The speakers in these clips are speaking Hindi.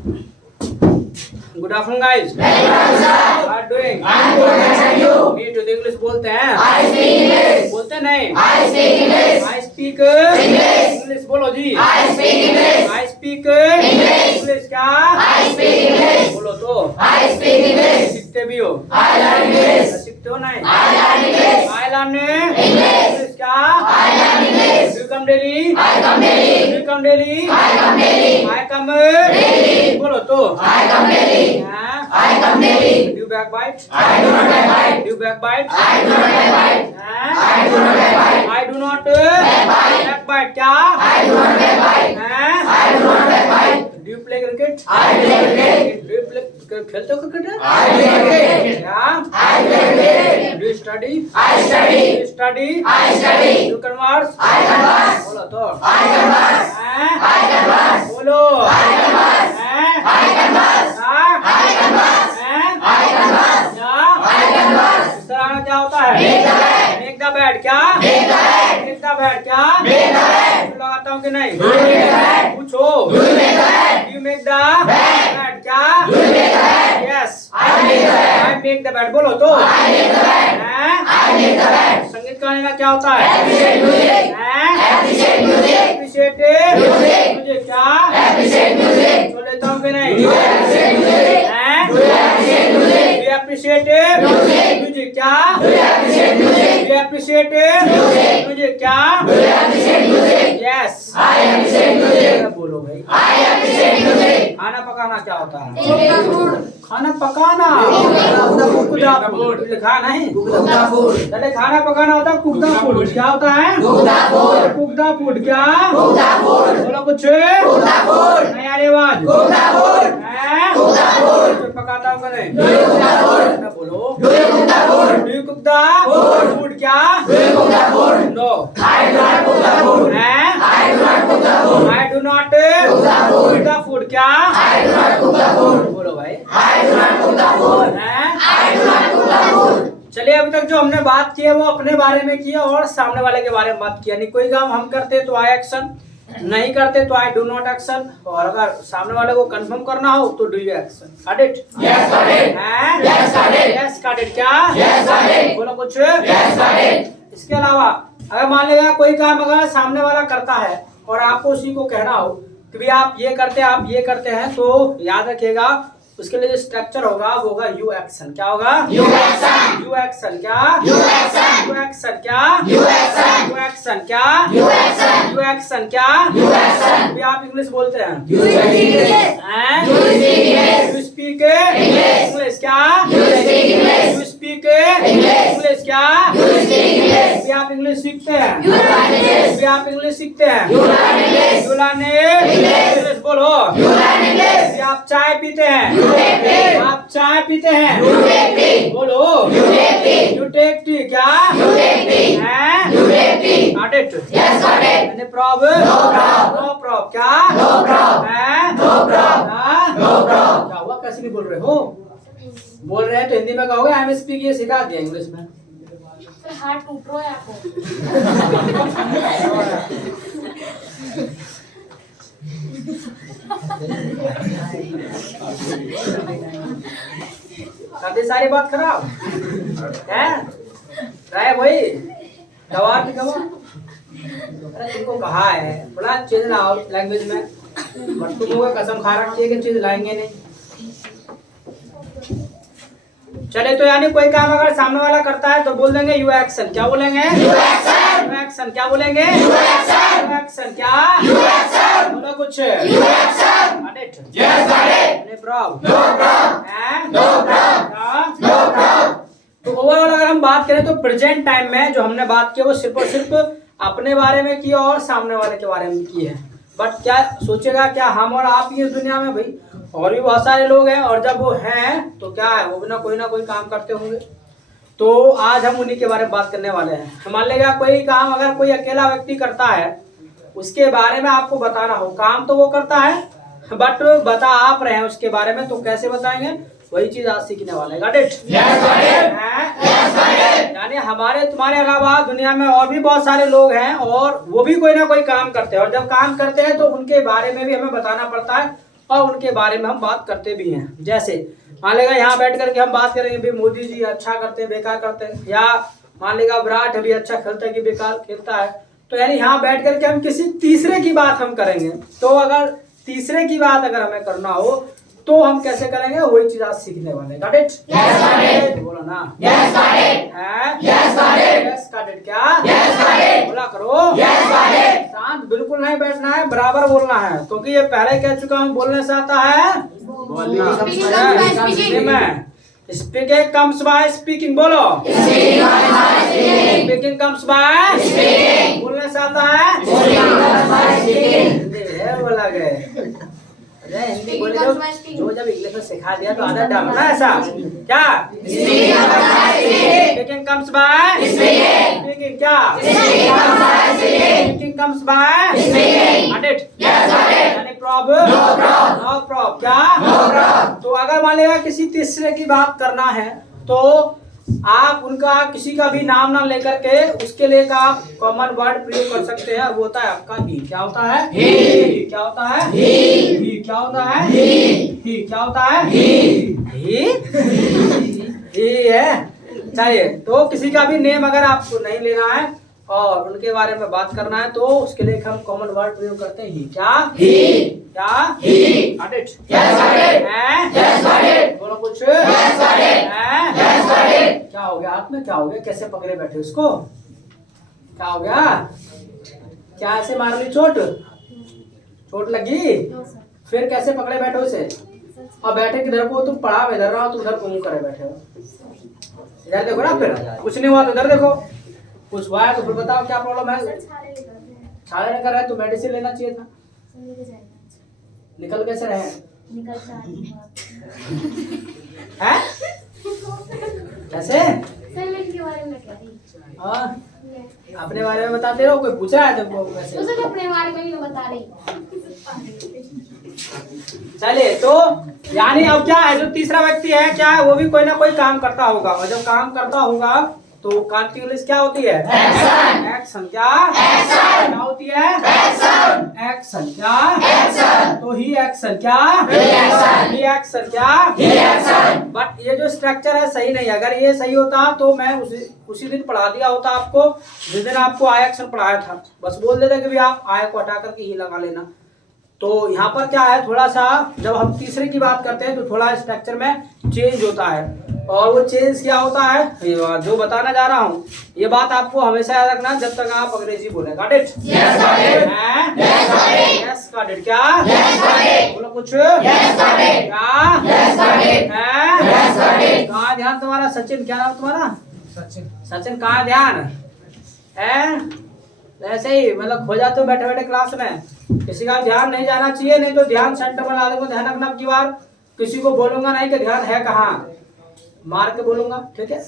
Good afternoon guys. How are doing? I'm good. And you? Me to English बोलते हैं। I speak English. बोलते नहीं। I speak English. I speak English. English बोलो जी। I speak English. I speak English. English क्या? I speak English. बोलो तो। I speak English. सीखते भी हो? I learn English. सीखते हो नहीं? I learn English. I learn English. English क्या? I learn English. Do you come daily? I come daily. Do you come daily? I come daily. I come daily. बोलो तो। I come daily. I come daily. Do you backbite? I do not backbite. Do you backbite? I do not backbite. I do not backbite. I do not backbite. Backbite क्या? I do not backbite. I do not backbite. Do you play cricket? I play cricket. Do you play खेलते हो cricket? I play cricket. Yeah. I play cricket. Do you study? I study. Do you study? I study. Do you converse? I converse. बोलो तो। I converse. I converse. बोलो। I converse. I converse. I converse. I converse. I converse. इस तरह का क्या होता है? Make the bed. Make the bed क्या? Make the bed. Make the bed क्या? Make the bed. लगाता हूँ कि नहीं? Do you make the bed? पूछो। Do you make the bed? Do you make the bed? Bed क्या? Do you make the bed? Yes. I make the bed. I make the bed बोलो तो। I make the bed. I make the bed. संगीत गाने का क्या होता है? Appreciate music. Appreciate music. Appreciate music. मुझे क्या? Appreciate music. तो लेता हूँ कि नहीं? Do you appreciate music? Do you appreciate music? Do you appreciate music? Music क्या? Do you appreciate music? Do you appreciate music? Music क्या? Do you appreciate music? Yes. I appreciate music. बोलो भाई। I appreciate music. खाना पकाना क्या होता है? खाना पकाना। कुकदा फूड लिखा नहीं? कुकदा फूड। पहले खाना पकाना होता है कुकदा फूड। क्या होता है? कुकदा फूड। कुकदा फूड क्या? कुकदा फूड। बोलो कुछ। कुकदा फूड। नहीं आ रही आवाज। कुकदा फूड। कुकदा फूड। पकाता हूँ करें। Cook the food. बोलो। Do you cook the food? Do you cook the food? Food क्या? Do you cook the food? No. I do not cook the food. I do not cook the food. I do not cook the food. The food क्या? I do not cook the food. बोलो भाई। I do not cook the food. I do not cook the food. चलिए अभी तक जो हमने बात की है वो अपने बारे में की है और सामने वाले के बारे में बात किया। नहीं कोई काम हम करते तो आई एक्शन, नहीं करते तो आई डू नॉट एक्शन, और अगर सामने वाले को कंफर्म करना हो तो do you action. Got it? Yes got it. Yes got it. Yes got it क्या? Yes got it. बोलो कुछ। Yes got it. इसके अलावा अगर मान लीजिए कोई काम अगर सामने वाला करता है और आपको उसी को कहना हो कि भी आप ये करते हैं, तो याद रखिएगा उसके लिए जो स्ट्रक्चर होगा वो होगा यू एक्शन। क्या होगा? You action. यू एक्शन क्या? You action. यू एक्शन क्या? You action. यू एक्शन क्या? You action. यू एक्शन क्या? You action. भी आप इंग्लिश बोलते हैं? यू स्पीक इंग्लिश क्या? You speak English. You speak English क्या? You speak English. भी आप इंग्लिश सीखते हैं? You learn English. भी आप इंग्लिश सीखते हैं? You learn English. You learn English. बोलो। You learn English. भी आप चाय पीते हैं? आप चाय पीते हैं? You take tea. बोलो। You take tea. You take tea क्या? You take tea. हैं? You take tea. Got it? Yes, got it. Any problem? No problem. No problem क्या? No problem. हैं? No problem. हाँ? No problem. क्या हुआ? कैसे नहीं बोल रहे हो? बोल रहे हैं तो हिंदी में कहोगे आई एम स्पीक, ये सिखा दिया इंग्लिश में। हाथ टूट रहा है आपको। करते सारी बात खराब है राय भाई। दवा की दवा। अरे तुमको कहा है बड़ा चेंज लाओ लैंग्वेज में, बट तुम लोग कसम खा रखी है कि चीज लाएंगे नहीं। चले तो यानी कोई काम अगर सामने वाला करता है तो बोल देंगे यू एक्शन। क्या बोलेंगे? You action. यू एक्शन क्या बोलेंगे? You action. यू एक्शन क्या? You action. बोलो कुछ। You action. Got it? Yes got it. No problem. No problem. No problem. No problem. तो ओवरऑल अगर हम बात करें तो प्रेजेंट टाइम में जो हमने बात की वो सिर्फ और सिर्फ अपने बारे में की और सामने वाले के बारे में की है। बट क्या सोचेगा क्या हम और आप ही इस दुनिया में भाई और भी बहुत सारे लोग हैं, और जब वो हैं तो क्या है वो भी ना कोई काम करते होंगे। तो आज हम उन्हीं के बारे में बात करने वाले हैं। मान लीजिए कोई काम अगर कोई अकेला व्यक्ति करता है उसके बारे में आपको बताना हो, काम तो वो करता है बट बता आप रहे हैं उसके बारे में, तो कैसे बताएंगे? वही चीज आज सीखने वाले हैं। Got it? यानी हमारे तुम्हारे अलावा दुनिया में और भी बहुत सारे लोग हैं और वो भी कोई ना कोई काम करते हैं, और जब काम करते हैं तो उनके बारे में भी हमें बताना पड़ता है और उनके बारे में हम बात करते भी हैं। जैसे मान लेगा यहाँ बैठ करके हम बात करेंगे भी मोदी जी अच्छा करते हैं बेकार करते हैं, या मान लेगा विराट अभी अच्छा खेलता है कि बेकार खेलता है। तो यानी यहाँ बैठ करके हम किसी तीसरे की बात हम करेंगे। तो अगर तीसरे की बात अगर हमें करना हो तो हम कैसे करेंगे, वही चीज आज सीखने वाले हैं। Got it? Yes got it. बोलो ना। Yes got it. है? Yes got it. Yes got it. क्या? Yes got it. बोला करो। Yes got it. शांत बिल्कुल नहीं बैठना है, बराबर बोलना है, क्योंकि ये पहले कह चुका हूँ बोलने से आता है बोलना। Speaking comes by speaking. बोलो स्पीकिंग कम्स बाय बोलने से आता है बोला गए। हिंदी बोले जो जब इंग्लिश में सिखा दिया तो आदत डालना ऐसा क्या? Speaking comes by speaking. क्या? Speaking comes by speaking. यानी प्रॉब्लम नो प्रॉब्लम। क्या? तो अगर मान लिया किसी तीसरे की बात करना है तो आप उनका किसी का भी नाम ना लेकर के उसके लिए का आप कॉमन वर्ड प्रयोग कर सकते हैं, और वो होता है आपका ही। क्या होता है? ही। क्या होता है? ही। क्या होता है? ही। क्या होता है? ही है। चलिए, तो किसी का भी नेम अगर आपको नहीं लेना है और उनके बारे में बात करना है तो उसके लिए हम कॉमन वर्ड प्रयोग करते हैं ही। क्या? ही। क्या? He. Got it? Yes got it. हैं? Yes got it. बोलो कुछ। Yes got it. हैं? Yes got it. क्या हो गया हाथ में? क्या हो गया? कैसे पकड़े बैठे उसको? क्या हो गया? क्या ऐसे मार ली चोट? चोट लगी? फिर कैसे पकड़े बैठे उसे? और बैठे किधर को? तुम पढ़ा इधर रहा हो, तुम उधर को मुंह करे बैठे हो। इधर देखो ना, फिर कुछ नहीं हुआ तो इधर देखो। कुछ हुआ है तो फिर बताओ क्या प्रॉब्लम है? छाले निकल रहा है तो मेडिसिन लेना चाहिए था। निकल कैसे रहे? हैं? कैसे? हाँ, अपने बारे में बताते रहो। कोई पूछ रहा है तुमको कैसे? अपने बारे में ही बता रही। चलिए, तो यानी अब क्या है, जो तीसरा व्यक्ति है क्या है, वो भी कोई ना कोई काम करता होगा, और जब काम करता होगा तो काम की इंग्लिश क्या होती है? एक्शन। एक्शन। क्या? एक्शन। क्या होती है? एक्शन। एक्शन। क्या? एक्शन। तो ही एक्शन। क्या? He action. He action. क्या? He action. बट ये जो स्ट्रक्चर है सही नहीं है। अगर ये सही होता तो मैं उसी दिन पढ़ा दिया होता आपको, जिस दिन आपको आई एक्शन पढ़ाया था। बस बोल देते कि भी आप आई को हटा करके ही लगा लेना। तो यहाँ पर क्या है, थोड़ा सा जब हम तीसरे की बात करते हैं तो थोड़ा स्ट्रक्चर में चेंज होता है, और वो चेंज क्या होता है जो बताना जा रहा हूँ, ये बात आपको हमेशा याद रखना जब तक आप अंग्रेजी बोले। Got it? Yes got it. Yes got it. क्या? Yes got it. बोलो कुछ। Yes got it. क्या? Yes got it. Yes got it. कहाँ ध्यान तुम्हारा? सचिन, क्या नाम तुम्हारा? सचिन। सचिन, कहाँ ध्यान है? ऐसे ही मतलब खो जाते हो बैठे बैठे क्लास में, किसी का ध्यान नहीं जाना चाहिए, नहीं तो ध्यान सेंटर बना दूंगा। ध्यान रखना, अब की बार किसी को बोलूंगा नहीं कि ध्यान है कहाँ, मार के बोलूंगा, ठीक है?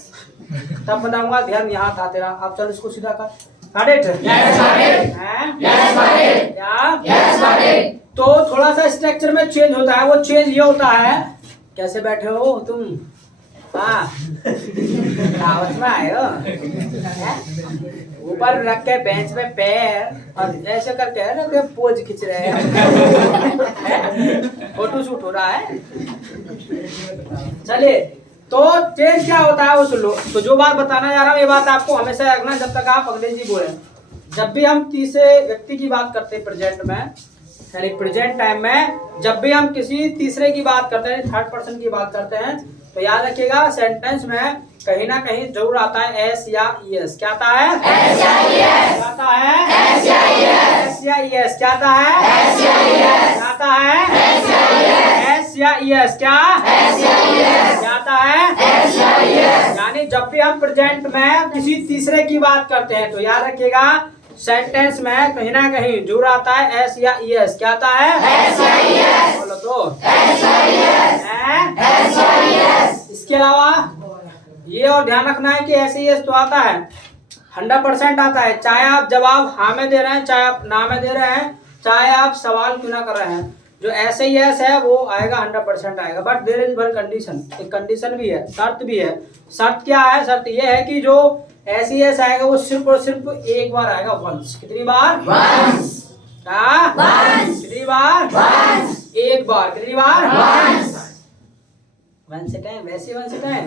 तब बताऊंगा ध्यान यहाँ था तेरा। अब चल इसको सीधा कर। Got it? Yes got it. हैं? Yes got it. क्या? Yes got it. तो थोड़ा सा स्ट्रक्चर में चेंज होता है। वो चेंज ये होता है, कैसे बैठे हो तुम? हाँ, में आए हो, ऊपर रख के बेंच पे पैर और ऐसे करके ना कि पोज खींच रहे हैं, फोटो शूट हो रहा है। चलिए, तो चेंज क्या होता है वो सुन लो। तो जो बात बताना जा रहा हूँ ये बात आपको हमेशा रखना जब तक आप अंग्रेजी बोले। जब भी हम तीसरे व्यक्ति की बात करते हैं प्रेजेंट में, यानी प्रेजेंट टाइम में, जब भी हम किसी तीसरे की बात करते हैं, थर्ड पर्सन की बात करते हैं, तो याद रखिएगा सेंटेंस में कहीं ना कहीं जरूर आता है एस या ईएस। क्या आता है? एस या ईएस। क्या आता है? एस या ईएस। एस या ईएस। क्या आता है? एस या ईएस। क्या आता है? एस या ईएस। एस या ईएस। क्या? एस या ईएस। क्या आता है? एस या ईएस। यानी जब भी हम प्रेजेंट में किसी तीसरे की बात करते हैं तो याद रखिएगा सेंटेंस में कहीं ना कहीं जरूर आता है एस या ईएस। क्या आता है? एस या ईएस। बोलो तो। एस या ईएस। एस या ईएस। इसके अलावा ये और ध्यान रखना है कि ऐसे ही तो आता है, 100% आता है, चाहे आप जवाब हाँ में दे रहे हैं, चाहे आप ना में दे रहे हैं, चाहे आप सवाल क्यों ना कर रहे हैं, जो ऐसे ही है वो आएगा, 100% आएगा। But there is one condition, एक कंडीशन भी है, शर्त भी है। शर्त क्या है? शर्त ये है कि जो ऐसे ही आएगा वो सिर्फ और सिर्फ एक बार आएगा, वंस। कितनी बार? वंस। कितनी बार? वंस। एक बार। कितनी बार? वंस टाइम, वैसे वंस टाइम।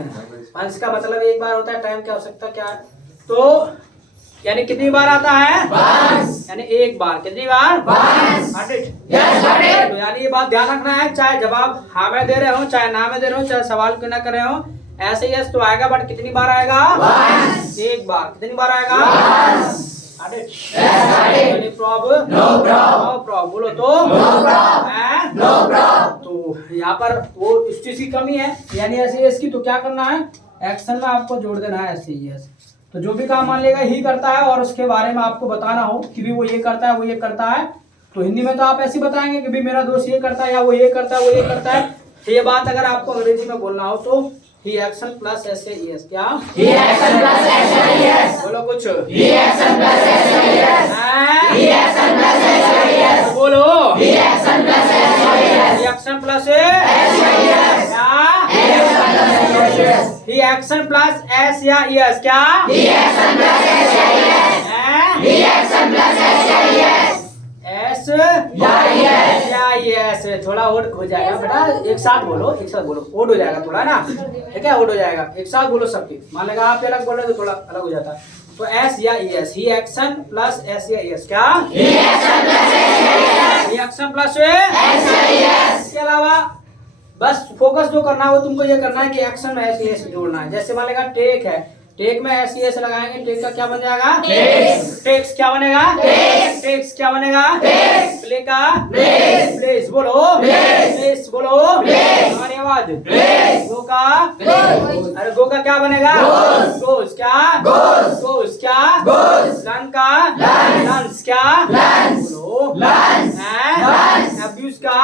वंस का मतलब एक बार होता है, टाइम क्या हो सकता है, क्या है? तो यानी कितनी बार आता है? यानी एक बार। कितनी बार? Got it? तो यानी ये बात ध्यान रखना है, चाहे जवाब हाँ में दे रहे हो, चाहे ना में दे रहे हो, चाहे सवाल क्यों ना कर रहे हो, ऐसे यस तो आएगा, बट कितनी बार आएगा? एक बार। कितनी बार आएगा? Got it? Any problem? No problem। बोलो तो No problem। तो यहाँ पर वो इस चीज की कमी है, यानी ऐसे यस की, तो क्या करना है, एक्शन में आपको जोड़ देना है ऐसे यस। तो जो भी काम मान लेगा ही करता है और उसके बारे में आपको बताना हो कि भी वो ये करता है, वो ये करता है, तो हिंदी में तो आप ऐसे बताएंगे कि भी मेरा दोस्त ये करता है, या वो ये करता है, वो ये करता है। तो ये बात अगर आपको अंग्रेजी में बोलना हो तो ही एक्शन प्लस ऐसे यस। क्या? ही एक्शन प्लस ऐसे यस। बोलो कुछ। ही एक्शन प्लस ऐसे यस। ही एक्शन प्लस ऐसे यस। बोलो। ही एक्शन प्लस ऐसे यस। ही एक्शन प्लस ऐसे यस। क्या? ही एक्शन प्लस एस या यस। क्या? ही एक्शन प्लस ऐसे यस। ही एक्शन प्लस ऐसे यस। एस या यस। या यस। थोड़ा ओड हो जाएगा बेटा, एक साथ बोलो, एक साथ बोलो, ओड हो जाएगा थोड़ा ना, ठीक है, ओड हो जाएगा, एक साथ बोलो सबकी। मान लेगा आप अलग बोल रहे तो थोड़ा अलग हो जाता है। तो एस या yes, he action plus S या यस। क्या? ही एक्शन प्लस ऐसे यस। ही एक्शन प्लस ऐसे यस। इसके अलावा बस फोकस जो करना है वो तुमको ये करना है कि एक्शन में एस यस जोड़ना है। जैसे मान लेगा टेक है, टेक में एस यस लगाएंगे, टेक का क्या बन जाएगा? टेक्स क्या बनेगा? टेक्स क्या बनेगा? प्ले का प्लेस। बोलो प्लेस। बोलो हमारी आवाज। गो का अरे गो का क्या बनेगा? गोस। क्या? गोस। क्या? रन का लंस। क्या? बोलो एब्यूज का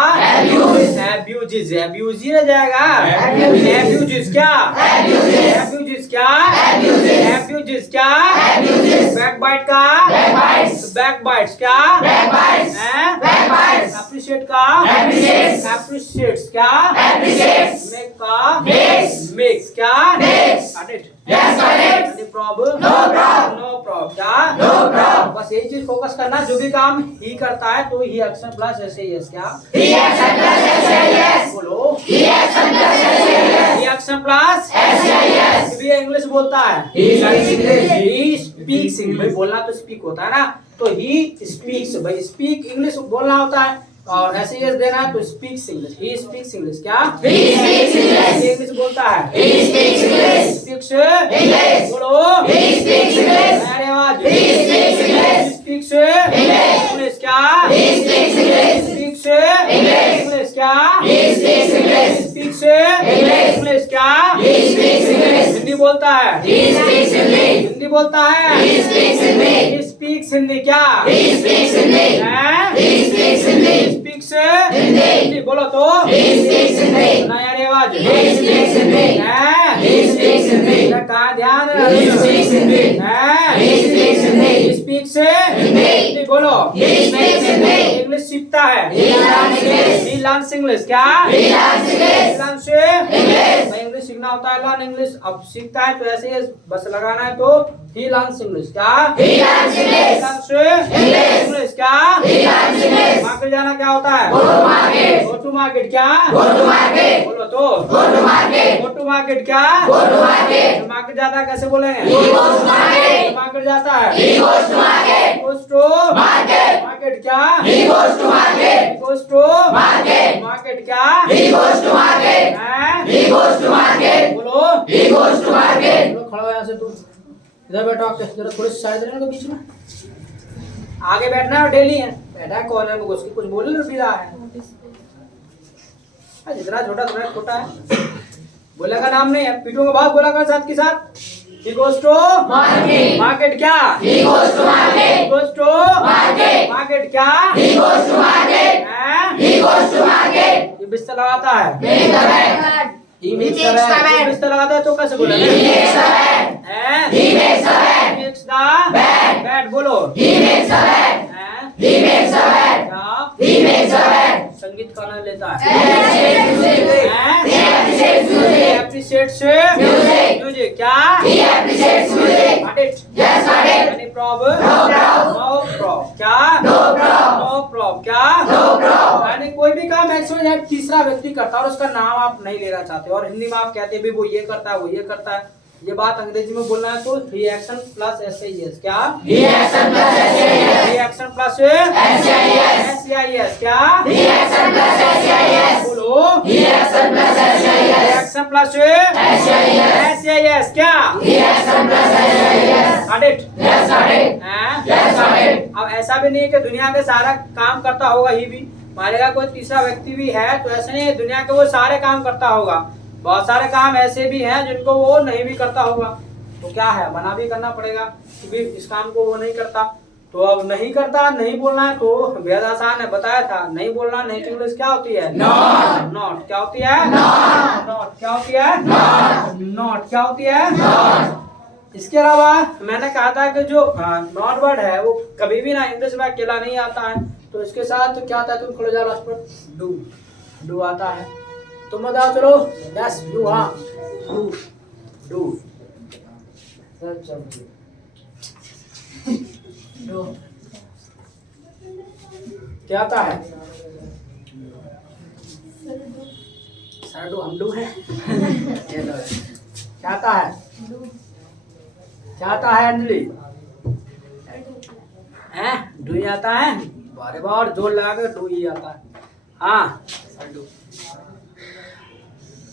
एब्यूजिज। एब्यूज ही रह जाएगा। एब्यूजिज। क्या? एब्यूजिज। क्या? एब्यूजिज। क्या? बैकबाइट का बैकबाइट्स। क्या? एप्रिशिएट का एप्रिशिएट्स। क्या? मेक का मेक्स। क्या? Got it? Any problem? No problem। क्या? बस यही चीज फोकस करना, जो भी काम ही करता है तो ही एक्शन प्लस ऐसे यस। क्या? ही एक्शन प्लस ऐसे यस। बोलो ही एक्शन प्लस ऐसे यस। ही एक्शन प्लस ऐसे यस। भी इंग्लिश बोलता है। He speaks. भाई बोलना तो स्पीक होता है ना, तो ही स्पीक्स। भाई स्पीक इंग्लिश बोलना होता है, और ऐसे यस देना है तो speaks English. He speaks English. क्या? He speaks English. इंग्लिश बोलता है। He speaks English. Speaks English. बोलो ही स्पीक्स इंग्लिश। अरे आवाज। He speaks English. Speaks English. English. क्या? He speaks English. Speaks English. English. क्या? He speaks English. Speaks English. English. क्या? He speaks English. हिंदी बोलता है। He speaks Hindi. हिंदी बोलता है। He speaks Hindi. He speaks Hindi. क्या? He speaks Hindi. हैं? He speaks Hindi. Speaks Hindi. Hindi. बोलो तो ही स्पीक्स हिंदी। ना यार आवाज। He speaks Hindi. हैं? He speaks Hindi. बेटा कहाँ ध्यान ही स्पीक्स हिंदी। हैं? He speaks Hindi. He speaks Hindi. Hindi. बोलो ही स्पीक्स हिंदी। इंग्लिश सीखता है। He learns English. He learns English। क्या? He learns He English. learns English. भाई इंग्लिश सीखना होता है, लर्न इंग्लिश। अब सीखता है तो ऐसे ही बस लगाना है, तो he learns English। क्या? He learns He English. learns English। क्या? He learns English. मार्केट जाना क्या होता है? Go to market. Go to market. क्या? Go to market. बोलो तो go to market. Go to market. क्या? Go to market. मार्केट जाता है कैसे बोलेंगे? He goes to market. Market जाता है। He goes to market. Goes to market. Market. क्या? He goes to market. Goes to market. Market. क्या? He goes to market. हैं? He goes to market. बोलो ही गोस टू मार्केट। चलो खड़ा हो यहाँ से, तू इधर बैठो आके, जरा थोड़ी सी साइड देना बीच में। आगे बैठना है और डेली है, बैठा है कॉर्नर में घुस के, कुछ बोल भी रहा है। जितना छोटा थोड़ा छोटा है, बोला का नाम नहीं है, पीटूंगा बहुत, बोला का साथ के साथ। He goes to market. Market. क्या? He goes to market. He goes to market. Market. क्या? He goes to market. हैं? He goes to market. ये बिस्तर लगाता है। Make the bed. He makes makes the the bed. bed. बिस्तर लगाता है तो कैसे बोला? He makes the bed. हैं? He makes the bed. He makes the Bed. bed. बोलो ही मेक्स द बेड। हैं? He makes the bed. क्या? He makes the bed. संगीत का आनंद लेता है? Appreciates music. क्या? Got it? Any problem? No problem. क्या? No problem. क्या? यानी कोई भी काम एक्चुअली तीसरा व्यक्ति करता है और उसका नाम आप नहीं लेना चाहते और हिंदी में आप कहते हैं भी वो ये करता है, वो ये करता है। ये बात अंग्रेजी में बोलना है तो रिएक्शन प्लस एसआईएस। क्या? Reaction plus SIS. क्या? बोलो। Reaction plus SIS. क्या? Got it? अब ऐसा भी नहीं है कि दुनिया के सारा काम करता होगा ही भी, मानेगा कोई तीसरा व्यक्ति भी है तो ऐसा नहीं है दुनिया के वो सारे काम करता होगा। बहुत सारे काम ऐसे भी हैं जिनको वो नहीं भी करता होगा, तो क्या है मना भी करना पड़ेगा कि भी इस काम को वो नहीं करता। तो अब नहीं करता, नहीं बोलना है तो बेहद आसान है, बताया था। नहीं बोलना, नहीं की इंग्लिश क्या होती है? नॉट। क्या होती है? नॉट। क्या होती है? नॉट। क्या होती है? इसके अलावा मैंने कहा था कि जो नॉट वर्ड है वो कभी भी ना इंग्लिश में अकेला नहीं आता है, तो इसके साथ क्या आता है? तुम खोलो जाओ लास्ट पर, डू आता है। तुम बताओ चलो। Yes do. हाँ डू क्या आता है? सर डू, हम डू है। क्या आता है? क्या आता है अंजलि? हैं? डू ही आता है। बारे बार जोर लगा कर डू ही आता है। हाँ डू।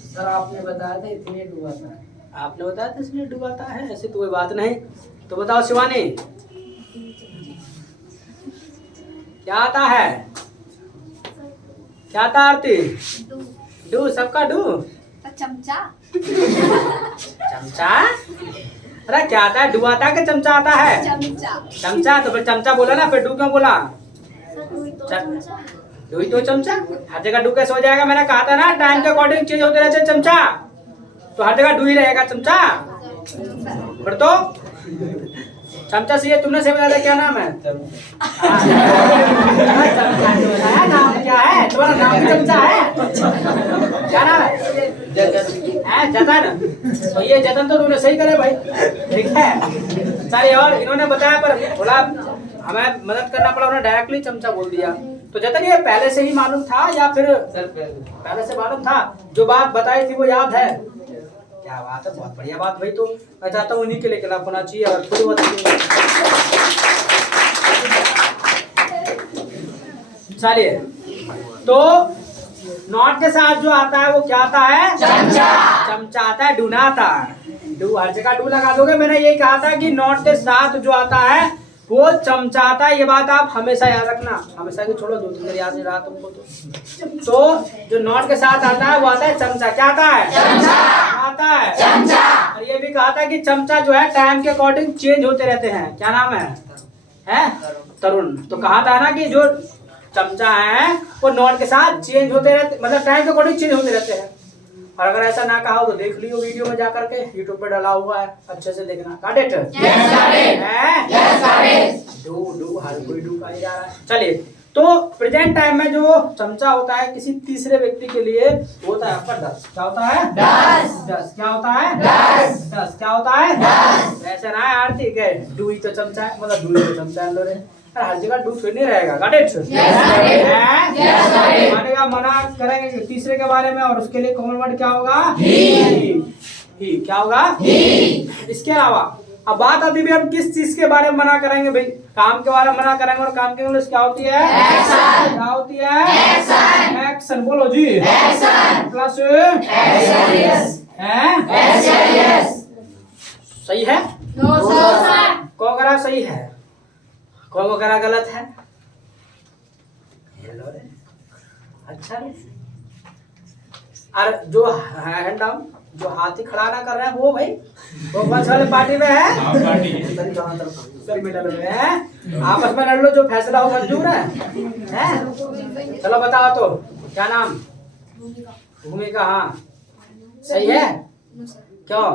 सर आपने बताया था इतने डूबाता है। आपने बताया था इसलिए डूबाता है, ऐसी तो कोई बात नहीं। तो बताओ शिवानी, क्या आता है? क्या आता आरती? डू। सबका डू। चमचा। चमचा? अरे क्या आता है? डू आता है कि चमचा आता है? चमचा। तो फिर चमचा बोला ना, फिर डू क्यों बोला? डू ही तो चमचा। हर जगह डू कैसे हो जाएगा? मैंने कहा था ना टाइम के अकॉर्डिंग चेंज होते रहते चमचा, तो हर जगह डू ही रहेगा चमचा। फिर तो चमचा सही है। तुमने सही बताया क्या नाम है? नाम क्या है तुम्हारा? नाम भी चमचा है? क्या नाम है? जतन। तो ये जतन तो तुमने सही करे भाई, ठीक है। चलिए, और इन्होंने बताया पर बोला हमें मदद करना पड़ा, उन्होंने डायरेक्टली चमचा बोल दिया। तो जतन ये पहले से ही मालूम था या फिर पहले से मालूम था? जो बात बताई थी वो याद है? क्या बात है, बहुत बढ़िया बात भाई। तो मैं चाहता हूँ उन्हीं के लिए क्लैप होना चाहिए और थोड़ी बहुत। चलिए, तो नॉट के साथ जो आता है वो क्या आता है? चमचा। चमचा आता है, डू ना आता। डू हर जगह डू लगा दोगे। मैंने ये कहा था कि नॉट के साथ जो आता है वो चमचा आता है। ये बात आप हमेशा याद रखना। हमेशा की छोड़ो, 2-3 दिन याद नहीं रहा तुमको तो जो नॉट के साथ आता है वो आता है चमचा। क्या आता है? चमचा आता है, चमचा। और ये भी कहा था कि चमचा जो है टाइम के अकॉर्डिंग चेंज होते रहते हैं। क्या नाम है? तरुण। तो कहा था ना कि जो चमचा है वो नॉट के साथ चेंज होते रहते, मतलब टाइम के अकॉर्डिंग चेंज होते रहते हैं। और अगर ऐसा ना कहा हो तो देख लियो वीडियो में जा करके, यूट्यूब पे डाला हुआ है, अच्छे से देखना। Got it? डू हर कोई डू का ही जा रहा है। चलिए, तो प्रेजेंट टाइम में जो चमचा होता है किसी तीसरे व्यक्ति के लिए होता है आपका डस। क्या होता है? डस। क्या होता है? डस। क्या होता है? ऐसा ना है आरती के डू ही तो चमचा है, मतलब डू ही तो चमचा है लोग। हर जगह डू फिर नहीं रहेगा। Got it? मानेगा मना करेंगे तीसरे के बारे में, और उसके लिए कॉमन वर्ड क्या होगा? ही। क्या होगा? इसके अलावा अब बात आती है हम किस चीज के बारे में मना करेंगे भाई? काम के बारे में मना करेंगे, और काम की इंग्लिश क्या होती है? एक्शन। क्या होती है? एक्शन। बोलो जी। एक्शन प्लस सही है? No sir. को वगैरह सही है, को वगैरह गलत है। अच्छा, और जो हैंड डाउन, जो हाथी खड़ा ना कर रहे हैं वो भाई, वो बस वाले पार्टी में है। आपस में लड़ लो, जो फैसला हो मंजूर है? चलो बताओ तो क्या नाम? भूमिका। हाँ सही है। क्यों?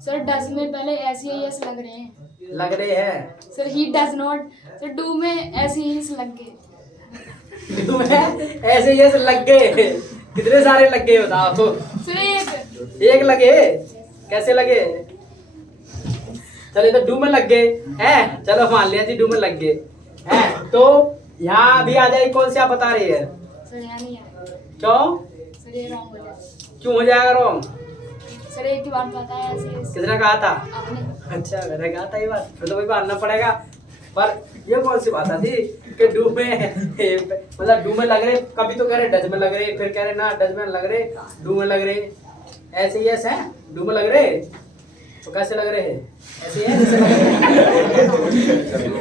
सर डज में पहले एस लग रहे हैं। लग रहे हैं sir he does not, sir do में एस लग गए। डू में ऐसे लग गए, कितने सारे लग गए बताओ? सर एक लगे, कैसे लगे? चलिए तो डू में लग गए हैं, चलो मान लिया जी डू में लग गए हैं। तो यहाँ भी आ जाएगी कौन सी आप बता रही है? सर यहाँ नहीं आया। क्यों? सर ये रॉन्ग हो जाएगा। क्यों हो जाएगा रॉन्ग? सर एक ही बार बताया ऐसे किसने कहा था? आपने। अच्छा मैंने कहा था ये बात, फिर तो वही मानना पड़ेगा। पर ये कौन सी बात आती कि डू में मतलब डू में लग रहे, कभी तो कह रहे डज में लग रहे, फिर कह रहे ना डज में लग रहे, डू में लग रहे, ऐसे यस है डू में लग रहे, तो कैसे लग रहे हैं? ऐसे है जैसे लग रहे।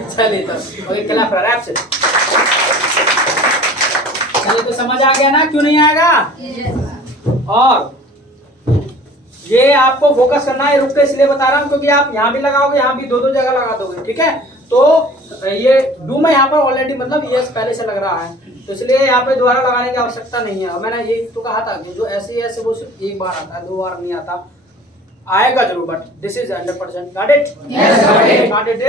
चलिए तो ओके, क्लैप फॉर रैप्स। चलिए तो समझ आ गया ना क्यों नहीं आएगा? और ये आपको फोकस करना है, रुक के इसलिए बता रहा हूँ क्योंकि आप यहाँ भी लगाओगे, यहाँ भी दो जगह लगा दोगे, ठीक है? तो ये डू में यहाँ पर ऑलरेडी मतलब यस पहले से लग रहा है, तो इसलिए यहाँ पे दोबारा लगाने की आवश्यकता नहीं है। और मैंने ये तो कहा था कि जो ऐसे ऐसे वो सिर्फ एक बार आता है, 2 बार नहीं आता, आएगा जरूर, but this is 100%। Got it? Got it?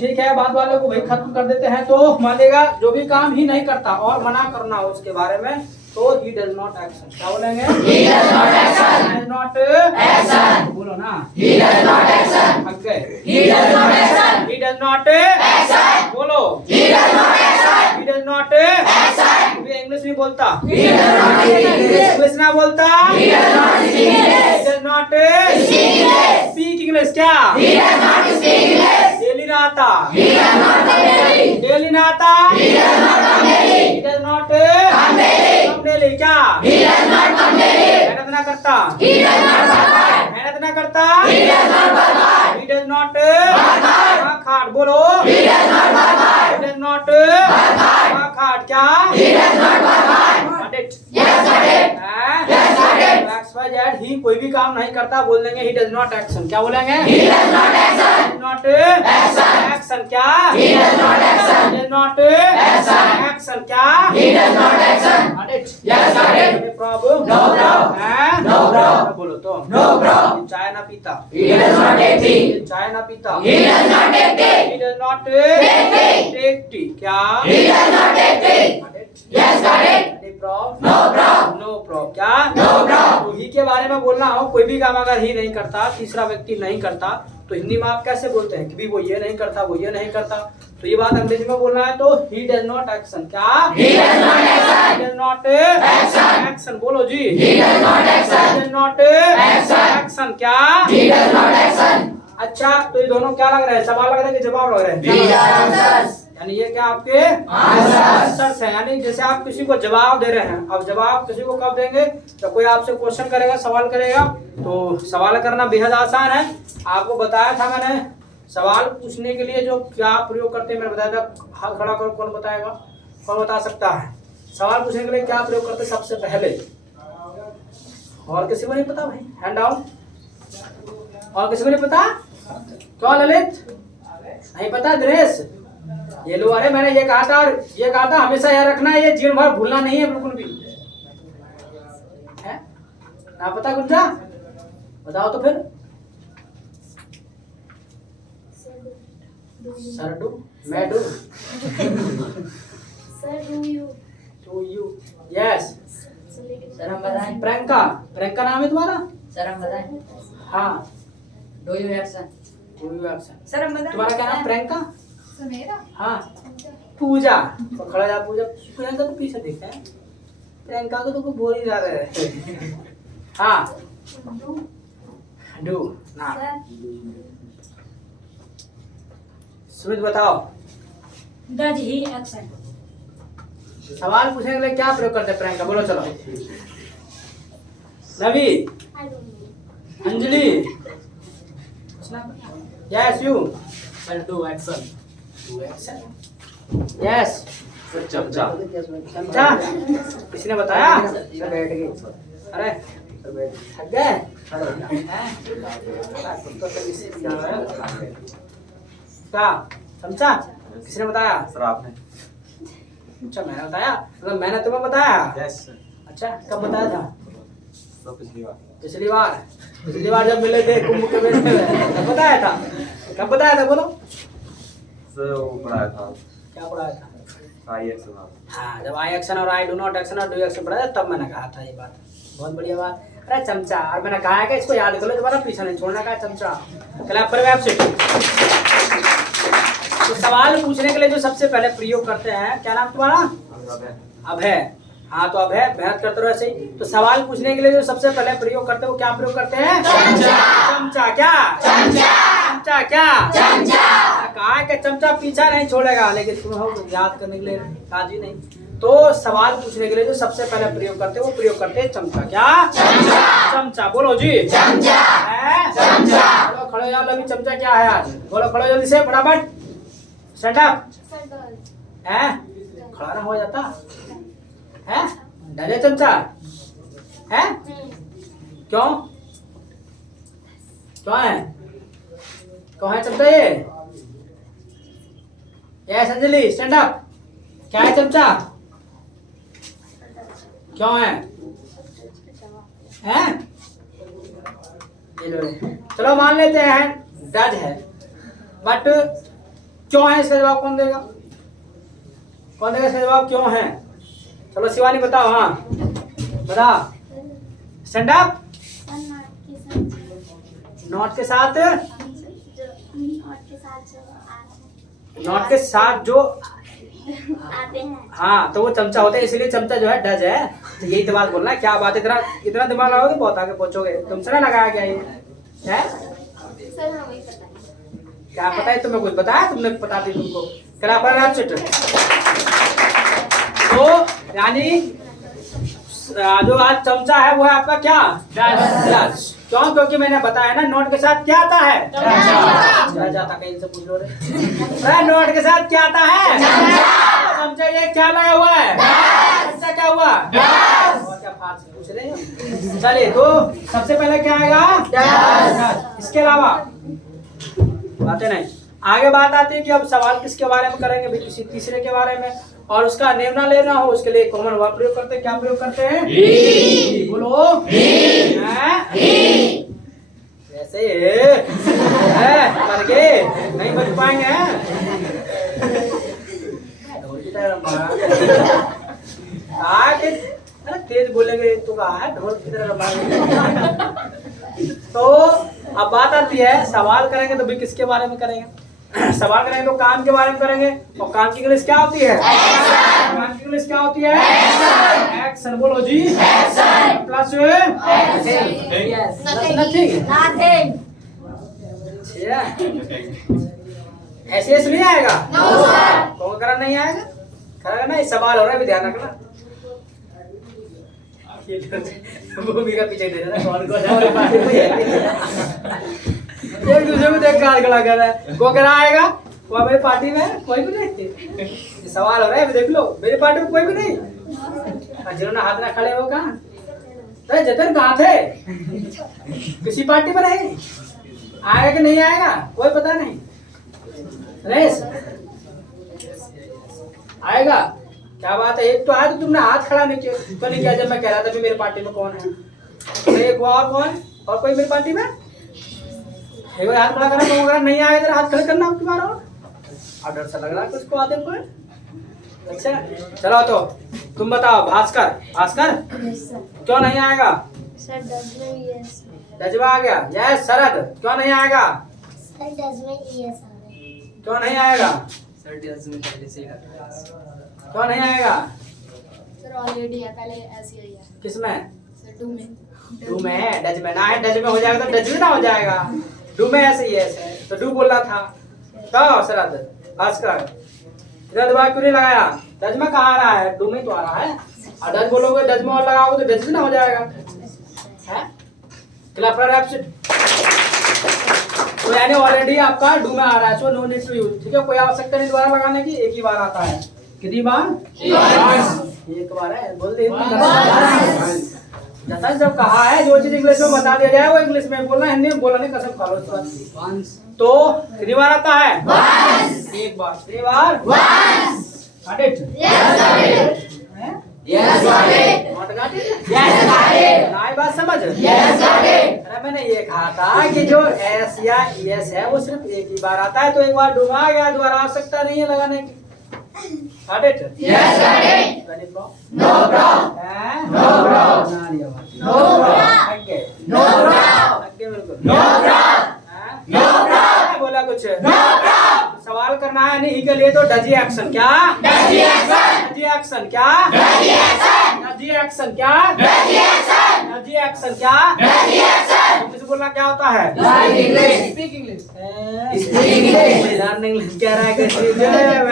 ठीक है, बाद वालों को भाई खत्म कर देते हैं। तो मानेगा जो भी काम ही नहीं करता और मना करना हो उसके बारे में, तो he does not action। क्या बोलेंगे? He does not action। He does not action। बोलो ना। He does not action। थक गए। He does not action। He does not action। बोलो। He does not action। He does not action। ये इंग्लिश में बोलता। He does not इंग्लिश ना बोलता। He does not He does not speak English। क्या? He does not speak English। Daily ना आता। He does not come daily ना आता। He does not come He does not come daily. क्या? He does not come मेहनत ना करता। He does not work मेहनत ना करता। He does not work He does not work hard। बोलो। He does not work He does not work hard। क्या? He does not work hard। Got it? Yes, got it। Yes, got it। XYZ ही कोई भी काम नहीं करता, बोल देंगे he does not action। क्या बोलेंगे? He does not action। Not action। क्या? He does not action। He does not action। क्या? He does not action। Got it? Yes, got it। Any problem? No problem। No problem। बोलो तो। No problem। चाय ना पीता। He does not take tea। चाय ना पीता। He does not take tea। He does not take tea। क्या? He does not take tea। Got it? Yes, got it। Any problem? No problem। No problem। क्या? No problem। तो ही के बारे में बोलना हो, कोई भी काम अगर ही नहीं करता, तीसरा व्यक्ति नहीं करता, तो हिंदी में आप कैसे बोलते हैं कि भी वो ये नहीं करता, वो ये नहीं करता। तो ये बात अंग्रेजी में बोलना है तो he does not action। क्या? He does not action। He does not action। बोलो जी। He does not action। He does not action। क्या? He does not action। अच्छा, तो ये दोनों क्या लग रहे हैं? सवाल लग रहे हैं कि जवाब लग रहे हैं? These are answers। यानी ये क्या आपके आंसर्स हैं। यानी जैसे आप किसी को जवाब दे रहे हैं, अब जवाब किसी को कब देंगे? जब कोई आपसे क्वेश्चन करेगा, सवाल करेगा, तो सवाल करना बेहद आसान है। आपको बताया था मैंने, सवाल पूछने के लिए जो क्या प्रयोग करते हैं, मैंने बताया था। हाथ खड़ा करो, कौन बताएगा? कौन बता सकता है? सवाल पूछने के लिए क्या प्रयोग करते सबसे पहले? और किसी को नहीं पता भाई? Hand down. और किसी को नहीं पता? क्यों ललित नहीं पता? दिनेश ये लो। अरे मैंने ये कहा था, और ये कहा था हमेशा याद रखना है, ये जीवन भर भूलना नहीं है बिल्कुल भी। है ना पता? गुंजा बताओ तो फिर। सर डू, मैं do, sir do you to you, yes. Sir हम बताएं। प्रियंका, प्रियंका नाम है तुम्हारा? सर हम बताएं। हाँ। Do you action. Do you action. Sir हम बताएं। तुम्हारा क्या नाम? प्रियंका? सुनेरा। हाँ। पूजा, तो खड़ा जा। पूजा, प्रियंका तो पीछे दिखता है, प्रियंका को तो कोई बोल ही रहा है। हाँ। डू ना। सुमित बताओ। Does he action. सवाल पूछने के लिए क्या प्रयोग करते हैं प्रियंका? बोलो चलो। Ravi, Anjali, yes you. Sir do action. Yes. Sir चमचा। समझा? किसने बताया? सर बैठ गए। अरे थक गए? क्या समझा? किसने बताया? सर आपने। अच्छा मैंने बताया? मतलब मैंने तुम्हें बताया? Yes sir. अच्छा कब बताया था? सर पिछली बार। पिछली बार जब मिले थे कुंभ के मेले में, कब बताया था? कब बताया था? बोलो। सर वो पढ़ाया था। क्या पढ़ाया था? I action होगा। हाँ, जब आई एक्शन और आई डू नॉट एक्शन और डू एक्शन पढ़ा था तब मैंने कहा था ये बात। बहुत बढ़िया बात। अरे चमचा, और मैंने कहा है कि इसको याद कर लो, दोबारा पीछे नहीं छोड़ना का चमचा। क्लैप पर वेबसाइट। तो सवाल पूछने के लिए जो सबसे पहले प्रयोग करते हैं, क्या नाम तुम्हारा? अभय। हाँ, तो अभय मेहनत करते रहो ऐसे ही। तो सवाल पूछने के लिए जो सबसे पहले प्रयोग करते हैं वो क्या प्रयोग करते हैं? चमचा। क्या? चमचा क्या? कहा है कि चमचा पीछा नहीं छोड़ेगा, लेकिन तुम हो याद करने के लिए राजी नहीं। तो सवाल पूछने के लिए जो सबसे पहले प्रयोग करते हैं वो प्रयोग करते हैं चमचा। क्या? चमचा। बोलो जी। चमचा। चलो खड़े हो जाओ, अभी चमचा क्या है आज? बोलो खड़े हो जल्दी से फटाफट। Stand up. है? खड़ा ना हो जाता है? डरे चमचा है? क्यों? क्यों है? कौन है चमचा ये? Yes Anjali, stand up. क्या है चमचा? क्यों है? हैं? ये लो। चलो मान लेते हैं डज है, बट क्यों है इसका जवाब कौन देगा? कौन देगा इसका जवाब क्यों है? चलो शिवानी बताओ। हाँ बता। Stand up. नॉट के साथ, नॉट के साथ जो आते हैं। हाँ, तो वो चमचा होते हैं, इसलिए चमचा जो है डज है। तो यही तो बात बोलना है। क्या बात है, इतना दिमाग लगाओगे बहुत आगे पहुंचोगे। तुमसे ना लगाया गया ये है? सर हमें पता है। क्या पता है तुम्हें? कुछ बताया तुमने? पता थी तुमको? क्या पढ़ा आप चित्र? तो यानी जो आज चमचा है वो है आपका क्या? डज। क्यों? क्योंकि मैंने बताया ना नोट के साथ क्या आता है? चमचा। जाता कहीं से पूछ लो रे। नोट के साथ क्या आता है? चमचा। ये क्या लगा हुआ है? चमचा क्या हुआ? और क्या फारसी पूछ रहे हैं? चलिए, तो सबसे पहले क्या आएगा? इसके अलावा बातें नहीं। आगे बात आती है कि अब सवाल किसके बारे में करेंगे? भी किसी तीसरे के बारे में, और उसका नेम ना लेना हो उसके लिए कॉमन वर्ड प्रयोग करते हैं। क्या प्रयोग करते हैं? बोलो। ऐसे मर गए, नहीं बच पाएंगे। अरे तेज बोलेंगे तो कहा ढोल की तरह रंभाएंगे। तो अब बात आती है सवाल करेंगे तो भी किसके बारे में करेंगे? सवाल करेंगे तो काम के बारे में करेंगे, और काम की इंग्लिश क्या होती है? काम की इंग्लिश क्या होती है? एक्शन। बोलो जी। Plus nothing. ऐसे ऐसे नहीं आएगा? कौन करा नहीं आएगा? करा ना, सवाल हो रहा है, भी ध्यान रखना। भूमि का पीछे दे देना कौन एक दूसरे को देख गाल गला कर रहा है। को करा आएगा? वो मेरी पार्टी में कोई भी नहीं। सवाल हो रहा है, देख लो मेरी पार्टी में कोई भी नहीं। जिन्होंने हाथ ना खड़े हो कहा? अरे जतन कहाँ थे? किसी पार्टी में नहीं। आएगा कि नहीं आएगा कोई पता नहीं। रेस आएगा। क्या बात है? एक तो आया तो तुमने हाथ खड़ा नहीं किया, तो नहीं किया जब मैं कह रहा था कि मेरी पार्टी में कौन है। तो एक और कौन? और कोई मेरी पार्टी में? एक हाथ खड़ा करना, तो अगर नहीं आया तो हाथ खड़े करना तुम्हारा। और डर सा लग रहा है कुछ को आते को। अच्छा चलो, तो तुम बताओ। भास्कर। भास्कर क्यों नहीं आएगा? सर डज में यस। डजवा आ गया। यस। शरद क्यों नहीं आएगा? सर डज में यस आ गया। क्यों नहीं आएगा? सर डज में पहले से ही आता है। क्यों नहीं आएगा? सर ऑलरेडी है, पहले ऐसी ही है। किसमें? सर डू में। डू में है, डज में ना है। डज में हो जाएगा तो डज में ना हो जाएगा। डू में ऐसे ही है, तो डू बोल रहा था। तो शरद भास्कर इधर दिमाग क्यों नहीं लगाया? डज में कहाँ आ रहा है? डू में तो आ रहा है। और डज बोलोगे, डज में और लगाओगे तो डज में ना हो जाएगा है? तो यानी ऑलरेडी आपका डू में आ रहा है, so no need to use. ठीक है, कोई आवश्यकता नहीं दोबारा लगाने की, एक ही बार आता है। कितनी बार? एक बार है। बोल दे जैसा जब कहा है जो चीज इंग्लिश में बता दिया जाए वो इंग्लिश में बोलना, हिंदी में बोलना नहीं। कसम खा लो। तो कितनी बार आता है? एक बार। कितनी बार? Got it? Yes, got it. Yes, got it. Not got it? Yes, got it. ना बात समझ? Yes, got it. अरे मैंने ये कहा था कि जो एस या एस है वो सिर्फ एक ही बार आता है, तो एक बार डूबा गया, दोबारा आवश्यकता नहीं है लगाने की। Got it? Yes, got it. Any problem? No problem. No problem. ना लिया बात। No problem. आगे। No problem. आगे बिल्कुल। No problem. हाँ? No problem. क्या बोला कुछ? No problem. सवाल करना है नहीं के लिए तो डजी एक्शन क्या? Does action. डजी एक्शन क्या? Does action. डजी एक्शन क्या? Does action. डजी एक्शन क्या? Does action. इंग्लिश बोलना क्या होता है? Learn English. Speak English. Speak English. Learn English कह रहा है कैसी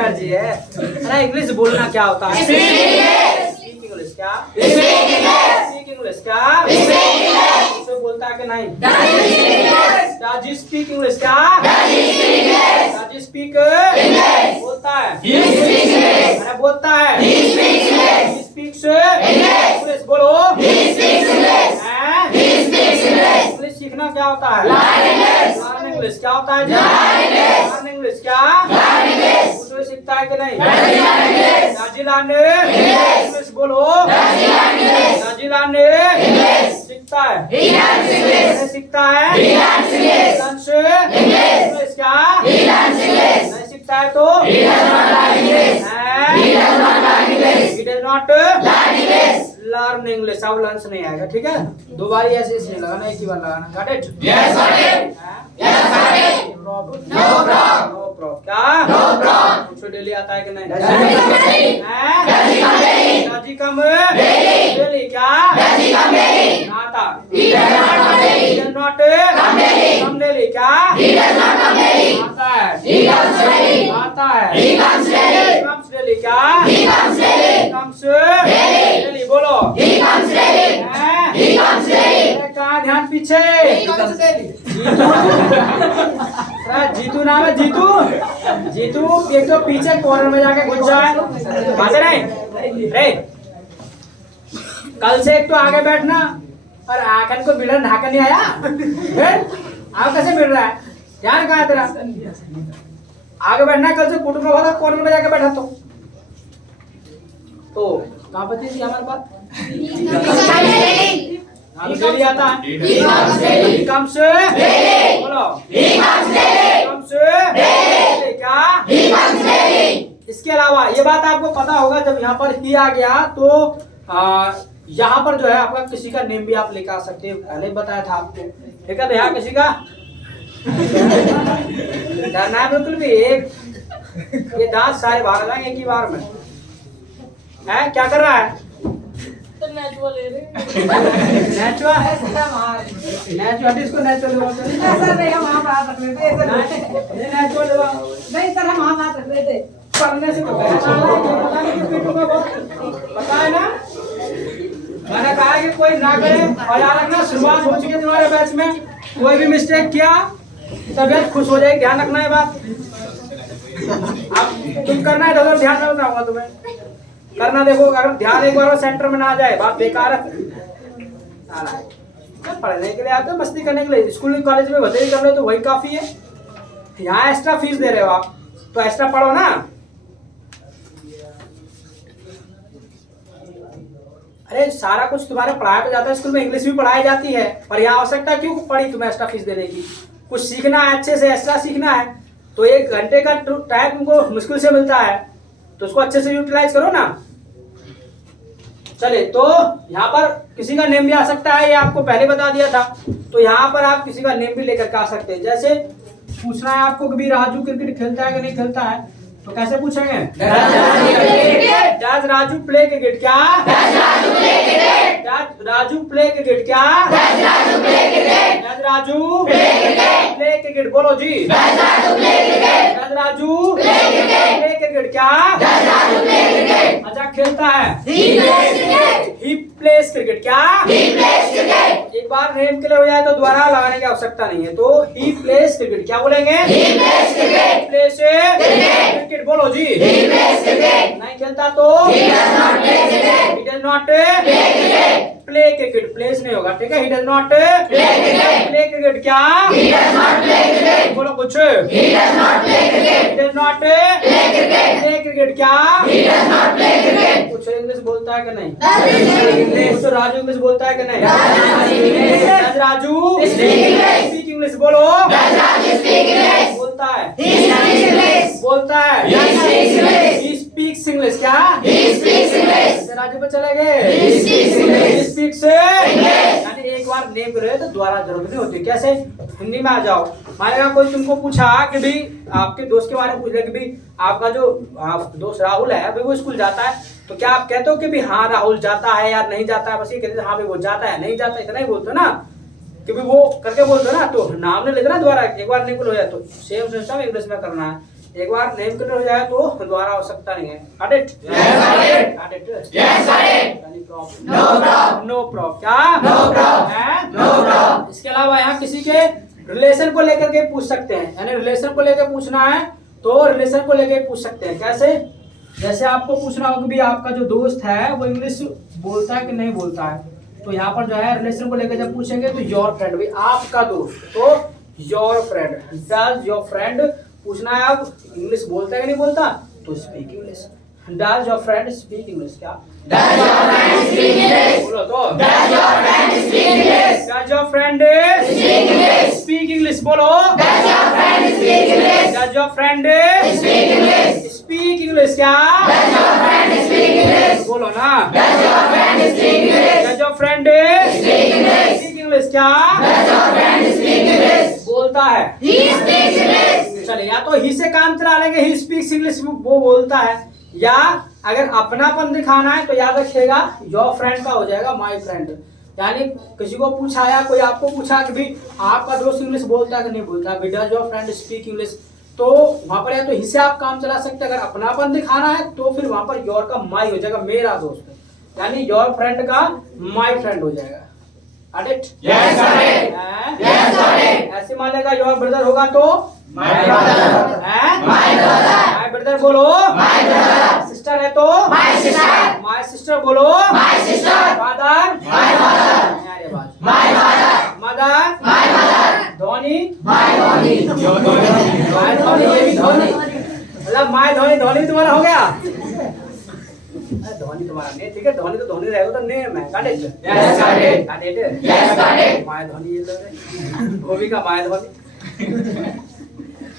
मर्जी है। अरे इंग्लिश बोलना क्या होता है? Speak English. स्पीक इंग्लिश क्या? Speak English. स्पीक इंग्लिश क्या? Speak English. इसे बोलता है कि नहीं? Does he speak English? Does he speak English क्या? Does he speak English? Does he speak English. बोलता है। He speaks English. अरे बोलता है। He speaks English. Speaks English. English बोलो। He speaks English. हैं? He speaks English. इंग्लिश सीखना क्या होता है? Learn English. लर्न इंग्लिश क्या होता है जी? Learn English. लर्न इंग्लिश क्या? Learn English. उसमें सीखता है कि नहीं? Does he learn English? Nazi लाने English. इंग्लिश बोलो। Does he learn English? Nazi लाने English. सीखता है। He learns English. कैसे सीखता है? He learns English. Lunch English. English क्या? He learns English. नहीं सीखता है तो? He does not learn English. हैं? He does not learn English. He does not Learn English. learn English। अब लंच नहीं आएगा, ठीक है? दो बार ऐसे इसलिए लगाना, एक ही बार लगाना। Got it? Yes, got it. हैं? Yes, got it. Problem? No problem. No problem। क्या? No problem. पूछो डेली आता है कि नहीं? Does he come daily? हैं? Does he come daily? Nazi come Daily. Daily क्या? Does he come daily? आता। He does not come He daily. does not Come daily. come daily क्या? He does not come daily. आता है। He comes daily. आता है। He comes daily. comes daily क्या? He comes daily. comes Daily. daily बोलो। He comes daily. हैं? He comes daily. अरे कहाँ ध्यान पीछे? He comes daily. अरे जीतू नाम है जीतू। जीतू एक तो पीछे कॉर्नर में जाके घुस जाए। बातें नहीं। रे कल से एक तो आगे बैठना और आखन को बिड़न ढाका नहीं आया। आप कैसे मिल रहा है? ध्यान कहाँ है तेरा? आगे बैठना, कल से कुटुंब होगा कॉर्नर में जाके बैठा तो कहाँ पति थी हमारे पास? He comes daily. नाम डेली आता है। He comes daily. He comes Daily. बोलो। He comes daily. comes Daily. क्या? He comes daily. इसके अलावा ये बात आपको पता होगा, जब यहाँ पर ही आ गया तो यहाँ पर जो है आपका किसी का नेम भी आप लेकर आ सकते हैं। पहले ही बताया था आपको, ठीक है? तो यहाँ किसी का डरना है बिल्कुल भी। एक ये दांत सारे बाहर जाएंगे एक ही बार में। है क्या कर रहा है? तो नेचुरल ले रहे नेचुरल नेचुरल इसको नेचुरल ऐसा नहीं, हम वहाँ बात रख रहे थे, ऐसा नहीं। नेचुरल नहीं सर, हम वहाँ बात रख रहे थे। पढ़ने से तो पता नहीं कि पीटूंगा बहुत। पता है ना, मैंने कहा है कि कोई ना करे। और याद रखना, शुरुआत हो चुकी है तुम्हारे बैच में, कोई भी मिस्टेक किया तबीयत खुश हो जाएगी। ध्यान रखना है बात। अब तुम करना है तो ध्यान रखना होगा तुम्हें करना। देखो अगर ध्यान एक बार सेंटर में ना आ जाए बात बेकार है। पढ़ने के लिए आते हो, मस्ती करने के लिए। स्कूल कॉलेज में भतेरी कर लो तो वही काफी है। यहाँ एक्स्ट्रा फीस दे रहे हो आप तो एक्स्ट्रा पढ़ो ना। अरे सारा कुछ तुम्हारे पढ़ाया तो जाता है, स्कूल में इंग्लिश भी पढ़ाई जाती है, पर यहाँ आवश्यकता क्यों पड़ी तुम्हें एक्स्ट्रा फीस देने की? कुछ सीखना है, अच्छे से एक्स्ट्रा सीखना है तो 1 घंटे का टाइम तुमको मुश्किल से मिलता है, तो उसको अच्छे से यूटिलाइज करो ना। चलिए, तो यहाँ पर किसी का नेम भी आ सकता है, ये आपको पहले बता दिया था। तो यहाँ पर आप किसी का नेम भी लेकर के आ सकते हैं। जैसे पूछना है आपको कि भी राजू क्रिकेट खेलता है कि नहीं खेलता है, तो कैसे पूछेंगे? डज राजू प्ले क्रिकेट क्या? डज राजू प्ले क्रिकेट क्या? डज राजू प्ले क्रिकेट बोलो जी। डज राजू प्ले क्रिकेट क्या? अच्छा खेलता है। ही प्लेस क्रिकेट क्या? एक बार नेम के लिए हो जाए तो दोबारा लगाने की आवश्यकता नहीं है। तो ही प्लेस क्रिकेट क्या बोलेंगे? प्लेस क्रिकेट बोलो जी। नहीं खेलता तो he does not play cricket. Place नहीं होगा, ठीक है? he does not play cricket क्या? बोलो कुछ। he does not play cricket क्या? कुछ इंग्लिश बोलता है कि नहीं? कुछ तो राजू इंग्लिश बोलता है कि नहीं? डज राजू स्पीक इंग्लिश बोलो। बोलता है बोलता है। He speaks English. क्या? He speaks English. राज्य पे चले गए। He speaks English. He speaks English. यानी एक बार नेम कर रहे तो दोबारा जरूरत नहीं होती। कैसे? हिंदी में आ जाओ। मानेगा कोई तुमको पूछा कि भाई आपके दोस्त के बारे में पूछ लिया कि भाई आपका जो दोस्त राहुल है भाई वो स्कूल जाता है, तो क्या आप कहते हो कि भाई हाँ राहुल जाता है या नहीं जाता है? बस ये कहते हाँ भाई वो जाता है नहीं जाता है, इतना ही बोलते हो ना कि भाई वो करके बोलते हो ना, तो नाम नहीं लेते ना दोबारा। एक बार नेम हो जाए तो सेम सिस्टम इंग्लिश में करना है। एक बार नेम क्लियर हो जाए तो दोबारा आवश्यकता नहीं है। Got it? Yes, got it. Got it? Yes, got it. Any problem? No problem. No problem। क्या? No problem. हैं? No problem. इसके अलावा यहाँ किसी के रिलेशन को लेकर के पूछ सकते हैं, यानी रिलेशन को लेकर पूछना है तो रिलेशन को लेकर पूछ सकते हैं। कैसे? जैसे आपको पूछना होगा कि भाई आपका जो दोस्त है वो इंग्लिश बोलता है कि नहीं बोलता है, तो यहाँ पर जो है रिलेशन को लेकर जब पूछेंगे तो योर फ्रेंड, भाई आपका दोस्त, तो your friend. Does your friend पूछना है, आप इंग्लिश बोलता है कि नहीं बोलता, तो speak English. Does your friend speak English. क्या? Does your friend speak English? बोलो तो। Does your friend speak English? Does your friend Speak English. Speak English. बोलो। Does your friend speak English? Does your friend Speak English. Speak English. क्या? Does your friend speak English? बोलो ना। Does your friend speak English? Does your friend Speak English. Speak English. क्या? Does your friend speak English? बोलता है। He speaks English. चले या तो ही से काम चला लेंगे, ही स्पीक्स इंग्लिश, वो बोलता है, या अगर अपनापन दिखाना है तो याद रखिएगा योर फ्रेंड का हो जाएगा माय फ्रेंड। यानी किसी को पूछा या कोई आपको पूछा कि भाई आपका दोस्त इंग्लिश बोलता है कि नहीं बोलता है, does your friend speak English, तो वहां पर या तो ही से आप काम चला सकते हैं। अगर अपनापन दिखाना है तो फिर वहां पर योर का माय हो जाएगा, मेरा दोस्त, यानी योर फ्रेंड का माय फ्रेंड हो जाएगा। Got it? Yes, got it. हैं? Yes, got it. ऐसे मान लेगा योर ब्रदर होगा तो My brother. हैं? My brother. माय ब्रदर बोलो। My brother. सिस्टर है तो My sister. माय सिस्टर बोलो। My sister. Father My father. अरे बात। My father. Mother My mother. Dhoni My Dhoni. My Dhoni, ये भी धोनी, मतलब माय धोनी, धोनी तुम्हारा हो गया। धोनी तुम्हारा नहीं, ठीक है, धोनी तो धोनी रहेगा तो नेम है। Got it? Yes, got it. Got it? Yes, got it. My Dhoni ये लोग धोबी का माय धोनी।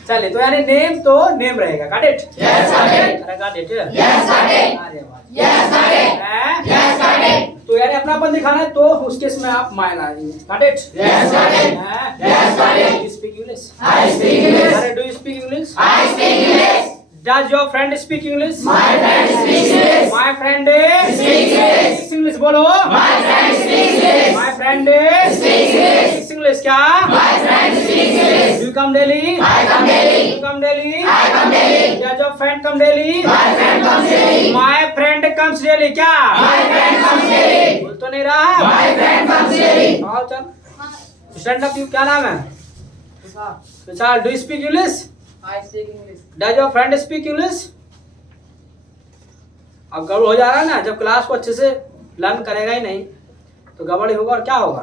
चलिए तो यानी नेम तो नेम रहेगा। Got it? Yes, got it. अरे got it? Yes, got it. अरे वाह। Yes, got it. हैं? Yes, got it. तो यानी अपनापन दिखाना है तो उस केस में आप माय ला देंगे। Got it? Yes, got it. हैं? Yes, got it. Do you speak English? I speak English. अरे do you speak English? I speak English. Does your friend speak English? My friend speaks English. My friend Speaks English. speaks English बोलो। My friend speaks English. My friend Speaks English. speaks English। क्या? My friend speaks English. You come daily? I come daily. You come daily? I come daily. Does your friend come daily? My friend comes daily. My friend comes daily। क्या? My friend comes daily. बोल तो नहीं रहा। My friend comes daily. आओ चल स्टैंड अप। क्या नाम है? विशाल। Do you speak English? I speak English. Does your friend speak English? अब गड़बड़ हो जा रहा है ना, जब क्लास को अच्छे से लर्न करेगा ही नहीं तो गड़बड़ ही होगा। और क्या होगा?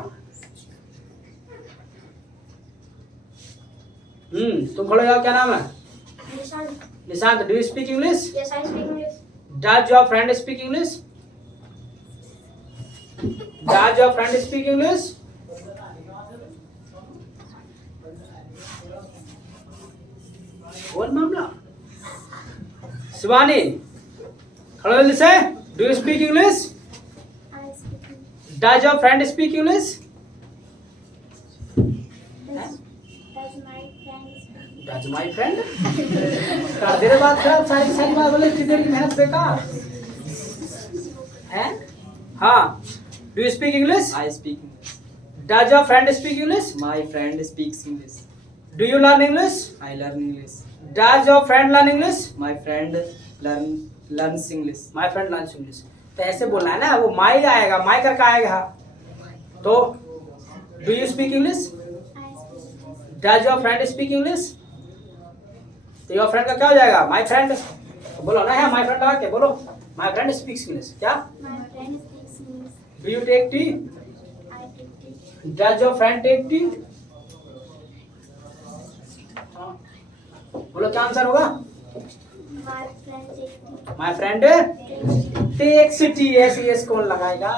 तुम खड़े जाओ। क्या नाम है? Nishan. Nishant. Do you speak English? Yes, I speak English. Does your friend speak English? Does your friend speak English? कौन मामला? शिवानी खड़े जल्दी से। Do you speak English? I speak English. Does your friend speak English? Does my friend speak? Does my friend कर दे रहे बात खराब, सारी सारी बात बोले, इतनी देर की मेहनत बेकार है। हाँ। Do you speak English? I speak English. Does your friend speak English? My friend speaks English. Do you learn English? I learn English. Does your friend learn English? My friend learns English. My friend learn English. तो ऐसे बोलना है ना, वो माई आएगा, माई करके आएगा। तो do you speak English? I speak English. Does your friend speak English? तो योर फ्रेंड का क्या हो जाएगा? My friend. बोलो ना, है माई फ्रेंड लगा के बोलो। My friend speaks English. क्या? My friend speaks English. Do you take tea? I take tea. Does your friend take tea? बोलो क्या आंसर होगा? My friend takes tea. My friend Takes tea. Takes tea. S कौन लगाएगा?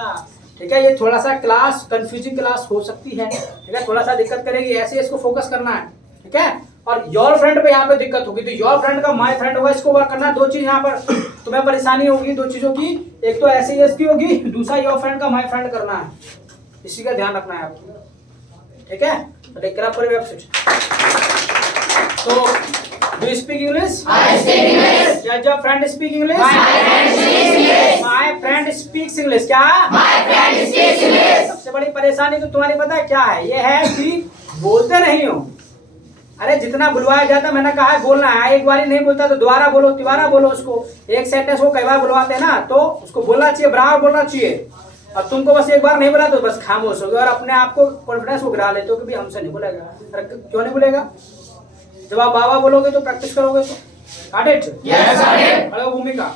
ठीक है, ये थोड़ा सा क्लास कंफ्यूजिंग क्लास हो सकती है। ठीक है, थोड़ा सा दिक्कत करेगी, ऐसे इसको फोकस करना है। ठीक है, और योर फ्रेंड पे यहाँ पे दिक्कत होगी, तो योर फ्रेंड का माय फ्रेंड होगा, इसको वर्क करना। दो चीज यहाँ पर तुम्हें परेशानी होगी, दो चीजों की, एक तो ऐसे एस की होगी, दूसरा योर फ्रेंड का माय फ्रेंड करना है, इसी का ध्यान रखना है आपको, ठीक है। तो टेक केयर फॉर वेबसाइट। तो do you speak English? I speak English. Does your friend speak English? My friend speaks English. My friend speaks English. क्या? My friend speaks English. सबसे बड़ी परेशानी तो तुम्हारी पता है क्या है? ये है कि बोलते नहीं हो। अरे जितना बुलवाया जाता, मैंने कहा है बोलना है, एक बार ही नहीं बोलता तो दोबारा बोलो, तिबारा बोलो उसको। एक सेंटेंस को कई बार बुलवाते हैं ना, तो उसको बोलना चाहिए, बराबर बोलना चाहिए। और तुमको बस एक बार नहीं बोला तो बस खामोश हो गए और अपने आप को कॉन्फिडेंस को गिरा लेते हो कि भी हमसे नहीं बोलेगा। अरे क्यों नहीं बोलेगा? जब आप बाबा बोलोगे तो प्रैक्टिस करोगे तो। Got it? Yes, got it. Hello भूमिका,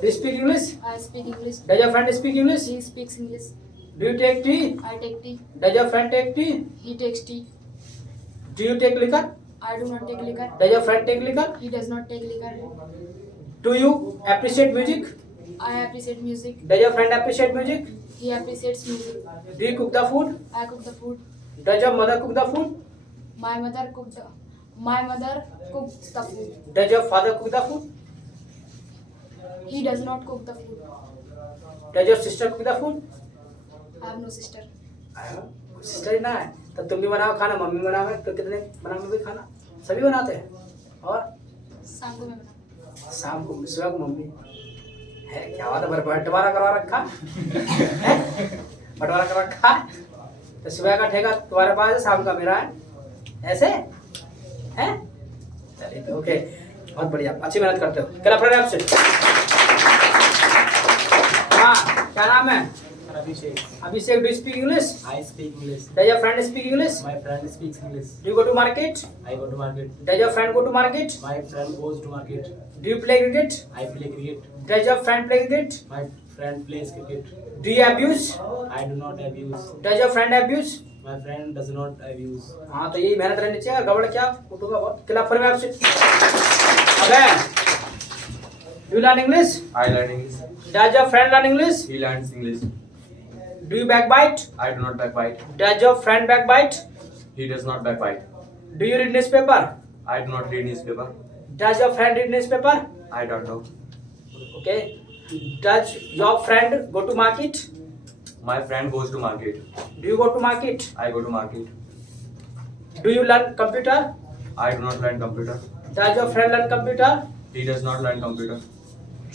do you speak English? I speak English. Does your friend speak English? He speaks English. Do you take tea? I take tea. Does your friend take tea? He takes tea. Do you take liquor? I do not take liquor. Does your friend take liquor? He does not take liquor. Do you appreciate music? I appreciate music. Does your friend appreciate music? He appreciates music. Do you cook the food? I cook the food. Does your mother cook the food? My mother cooks the food. Does your father cook the food? He does not cook the food. Does your sister cook the food? I have no sister. Sister ही ना है, तब तुम भी बनाओ खाना, मम्मी बनाओगे तो कितने बनाओगे खाना? सभी बनाते हैं। और शाम को मैं बनाऊँ. शाम को सुबह को मम्मी है। क्या बात है, बंटवारा करवा रखा है? बंटवारा करवा रखा है, तो सुबह का ठेका तुम्हारे पास है, शाम का मेरा है, ऐसे है? चलिए तो ओके, बहुत बढ़िया, अच्छी मेहनत करते हो। क्या अपना आपसे? हाँ, क्या नाम है? Abhishek. Abhishek. Do speak English? I speak English. Does your friend speak English? My friend speaks English. Do you go to market? I go to market. Does your friend go to market? My friend goes to market. Do you play cricket? I play cricket. Does your friend play cricket? My friend plays cricket. Do you abuse? I do not abuse. Does your friend abuse? My friend does not abuse. हाँ, तो यही मेहनत रहनी चाहिए। गड़बड़ क्या उठूंगा बहुत। किला फर में आपसे। अबे, you learn English? I learn English. Does your friend learn English? He learns English. Do you backbite? I do not backbite. Does your friend backbite? He does not backbite. Do you read newspaper? I do not read newspaper. Does your friend read newspaper? I don't know. Okay. Does your friend go to market? My friend goes to market. Do you go to market? I go to market. Do you learn computer? I do not learn computer. Does your friend learn computer? He does not learn computer.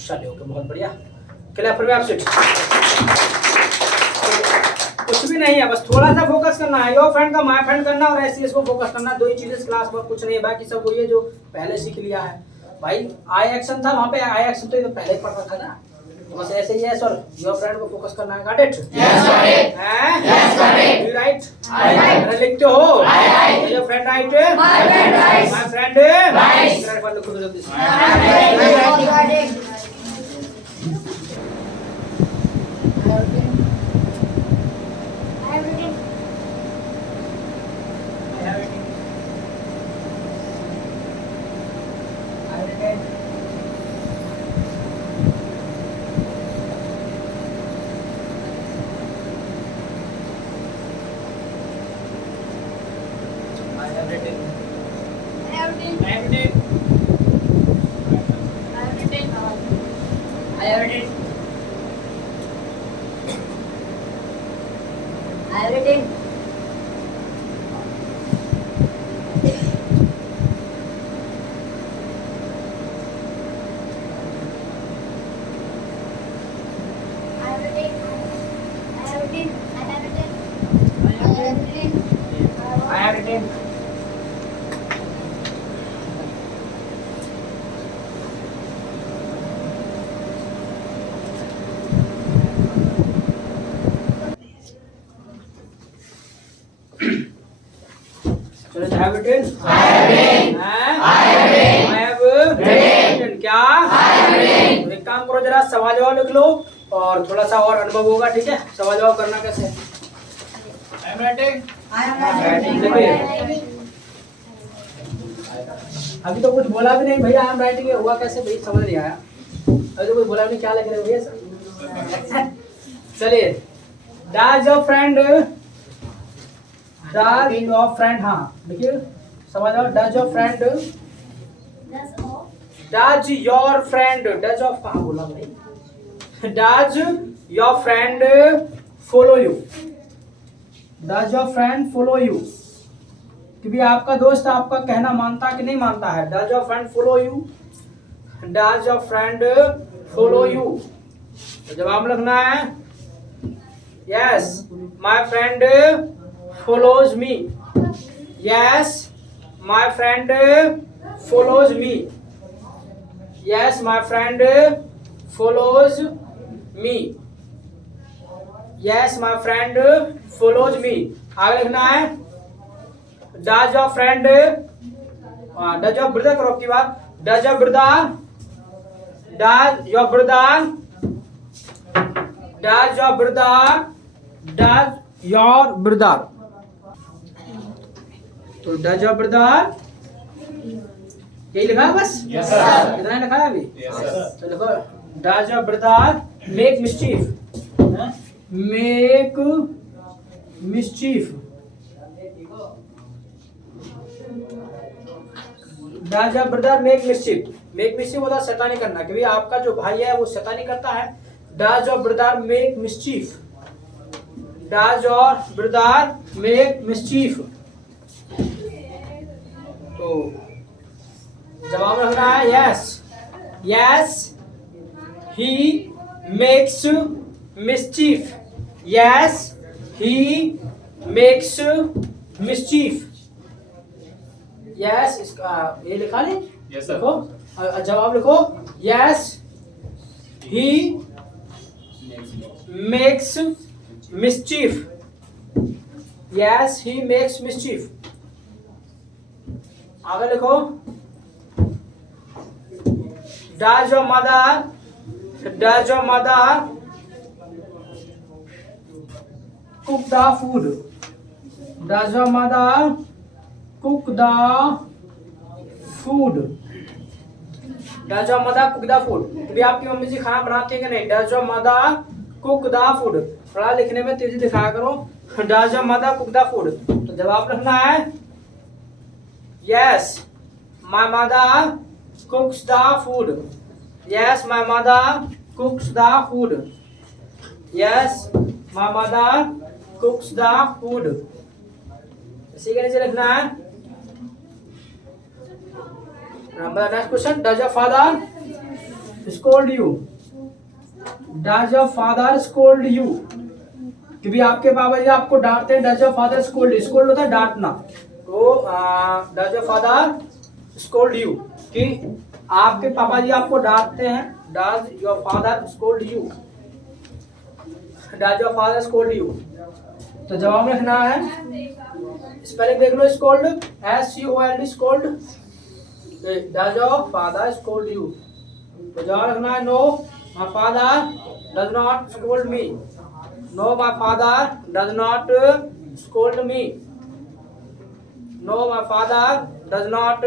चलिए ओके, बहुत बढ़िया। किला फर में आपसे। कुछ भी नहीं है, बस थोड़ा सा फोकस करना है। योर फ्रेंड का माय फ्रेंड करना और एससीएस को फोकस करना, दो ही चीजें इस क्लास में, कुछ नहीं है। बाकी सब वही है जो पहले सीख लिया है। भाई आई एक्शन था वहाँ पे, आई एक्शन तो ये तो पहले ही पढ़ रखा था, तो बस ऐसे ही है सर। योर फ्रेंड को फोकस करना है। Got it? Yes, got it. Yes, got it. You right? I write. अरे लिखते हो? I write. Your friend right? My friend writes. My friend Writes. मेरा पर लिखो जल्दी से। Got it. I have written. I have written. I have written. I have written. I have written. I have written. I have written. I have written. I have written. I have written. I have written. I have written. चलो, I have written. I have written. हैं? I have written. I have written. क्या? I have written. तो एक काम करो, जरा सवाल जवाब लिख लो और थोड़ा सा और अनुभव होगा, ठीक है? सवाल जवाब करना कैसे? I am writing. I am writing. देखिए, अभी तो कुछ बोला भी नहीं भैया। आई एम राइटिंग हुआ कैसे भाई, समझ नहीं आया। अभी तो कुछ बोला भी नहीं, क्या लिख रहे हो भैया सर? चलिए, डज योर फ्रेंड, हाँ लिखिए, सवाल जवाब does your friend Does does your friend does of कहाँ बोला भाई does your friend follow you does your friend follow you कि भी आपका दोस्त आपका कहना मानता कि नहीं मानता है does your friend follow you does your friend follow you तो जवाब लिखना है yes my friend follows me yes my friend follows me yes my friend follows me yes my friend follows मी आगे लिखना है does your friend does your brother करो की बात does your brother does your brother does your brother does your brother तो डज योर ब्रदर यही लिखा है बस Yes, sir. इतना ही लिखा है अभी Yes, sir. तो लिखो does your brother make mischief make mischief does your brother make mischief होता है शैतानी करना क्योंकि आपका जो भाई है वो शैतानी करता है does your brother make mischief does your brother make mischief तो जवाब रखना है yes yes he makes mischief yes he makes mischief yes इसका ये लिखा ले Yes, sir. लिखो जवाब लिखो yes he makes mischief yes he makes mischief आगे लिखो does your mother cook the food does your mother cook the food does your mother cook the food भी आपकी मम्मी जी खाना बनाती है कि नहीं does your mother cook the food थोड़ा लिखने में तेजी दिखाया करो does your mother cook the food तो जवाब रखना है yes my mother कुक्स the food yes my mother कुक्स the food yes my mother कुक्स the food इसी के नीचे लिखना है Remember the next question. Does your father scold you? Does your father scold you? कि भी आपके बाबा जी आपको डांटते हैं does your father scold scold होता है डांटना तो does your father scold you कि आपके पापा जी आपको डांटते हैं does your father scold you does your father scold you तो जवाब लिखना है स्पेलिंग देख लो scold SCOLD scold does your father scold you तो जवाब लिखना है no my father does not scold me no my father does not scold me no my father does not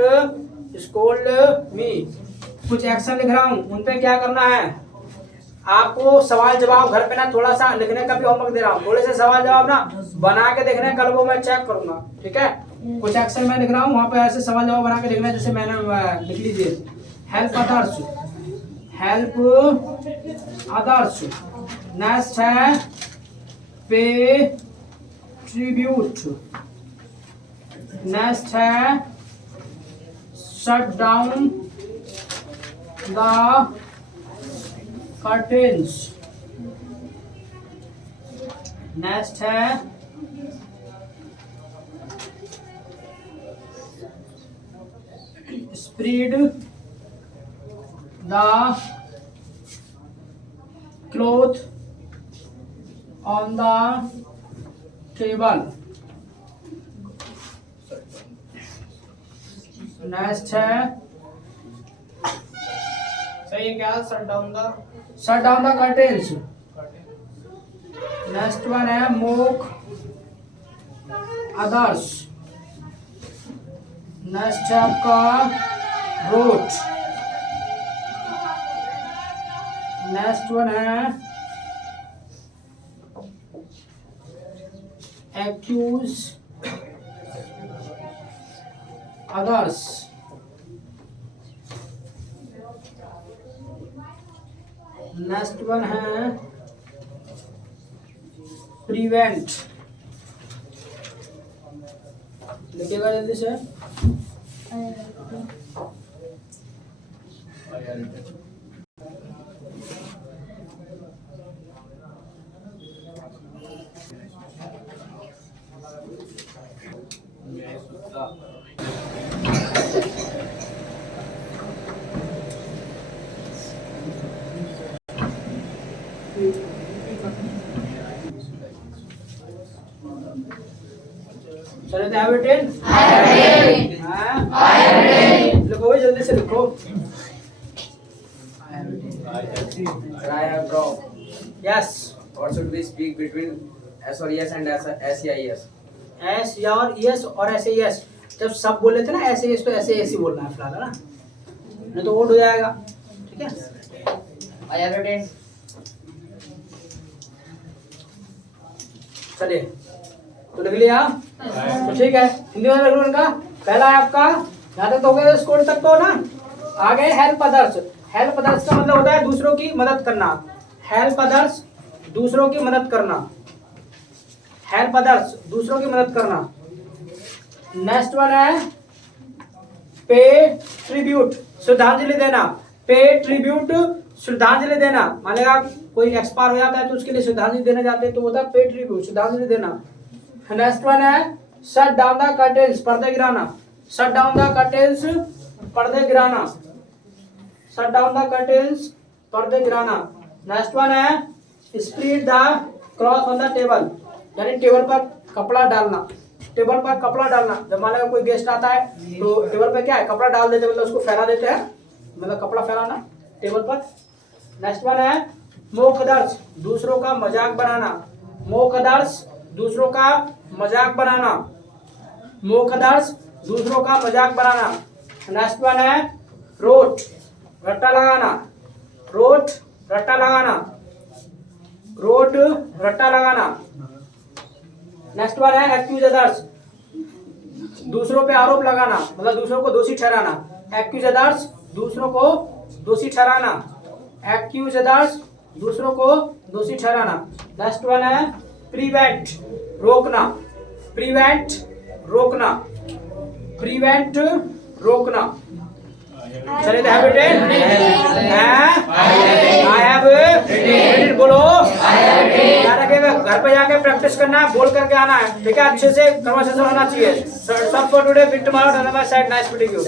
scold मी कुछ एक्शन लिख रहा हूँ उन पे क्या करना है आपको सवाल जवाब घर पे ना थोड़ा सा लिखने का भी होमवर्क दे रहा हूँ थोड़े से सवाल जवाब ना बना के देखने कल वो मैं चेक करूंगा ठीक है कुछ एक्शन मैं लिख रहा हूँ वहाँ पे ऐसे सवाल जवाब बना के लिखना है जैसे मैंने लिख लीजिए हेल्प अदर्स नेक्स्ट है पे ट्रिब्यूट नेक्स्ट है shut down the curtains next है spread the cloth on the table next है सही है क्या shut down the curtains next one है मोक अदर्स नेक्स्ट है आपका रोट नेक्स्ट वन है एक्यूज others. नेक्स्ट वन है प्रिवेंट, लिखिएगा जल्दी से। चले थे हैबिटेन, लिखो भाई जल्दी से लिखो। Sir, I have draw. Yes, What should we speak between S or yes and S या yes? एस या और यस और ऐसे यस, जब सब बोले थे ना ऐसे यस तो ऐसे यस ही बोलना है फिलहाल, है ना, नहीं तो वोट हो जाएगा। ठीक है, I have written. चलिए तो लिख लिया तो ठीक है। हिंदी में लिख लो इनका। पहला है आपका, यहाँ तक तो हो गया, स्कूल तक तो ना। आगे हेल्प अदर्स। हेल्प अदर्स का मतलब होता है दूसरों की मदद करना। हेल्प अदर्स, दूसरों की मदद करना। हेल्प अदर्स, दूसरों की मदद करना। नेक्स्ट वन है पे ट्रिब्यूट, श्रद्धांजलि देना। पे ट्रिब्यूट, श्रद्धांजलि देना। मान लेगा कोई एक्सपायर हो जाता है तो उसके लिए श्रद्धांजलि देने जाते हैं तो होता है पे ट्रिब्यूट, श्रद्धांजलि देना। नेक्स्ट वन है शट डाउन द कर्टेन्स, पर्दे गिराना। शट डाउन द कर्टेन्स, पर्दे गिराना। शट डाउन द कर्टेन्स, पर्दे गिराना। नेक्स्ट वन है spread the cloth on the table, यानी टेबल पर कपड़ा डालना। टेबल पर कपड़ा डालना, जब मान लो कोई गेस्ट आता है तो टेबल पर क्या है, कपड़ा डाल देते हैं, मतलब उसको फैला देते हैं, मतलब कपड़ा फैलाना टेबल पर। नेक्स्ट वन है मोक अदर्स, दूसरों का मजाक बनाना। मोक अदर्स, दूसरों का मजाक बनाना। मोक अदर्स, दूसरों का मजाक बनाना। नेक्स्ट वन है रोट, रट्टा लगाना। रोट, रट्टा लगाना। रोट, रट्टा लगाना। नेक्स्ट वन है एक्यूज अदर्स, दूसरों पे आरोप लगाना, मतलब दूसरों को दोषी ठहराना। एक्यूज अदर्स, दूसरों को दोषी ठहराना। एक्यूज अदर्स, दूसरों को दोषी ठहराना। नेक्स्ट वन है प्रिवेंट, रोकना। प्रिवेंट, रोकना। प्रिवेंट, रोकना। चलिए तो हैबिटेन, आई हैव बोलो। याद रखिएगा, घर पे जाके प्रैक्टिस करना है, बोल करके आना है। ठीक है, अच्छे से कन्वर्सेशन होना चाहिए। सब फॉर टुडे, फिर टुमारो, नाइस मीटिंग यू।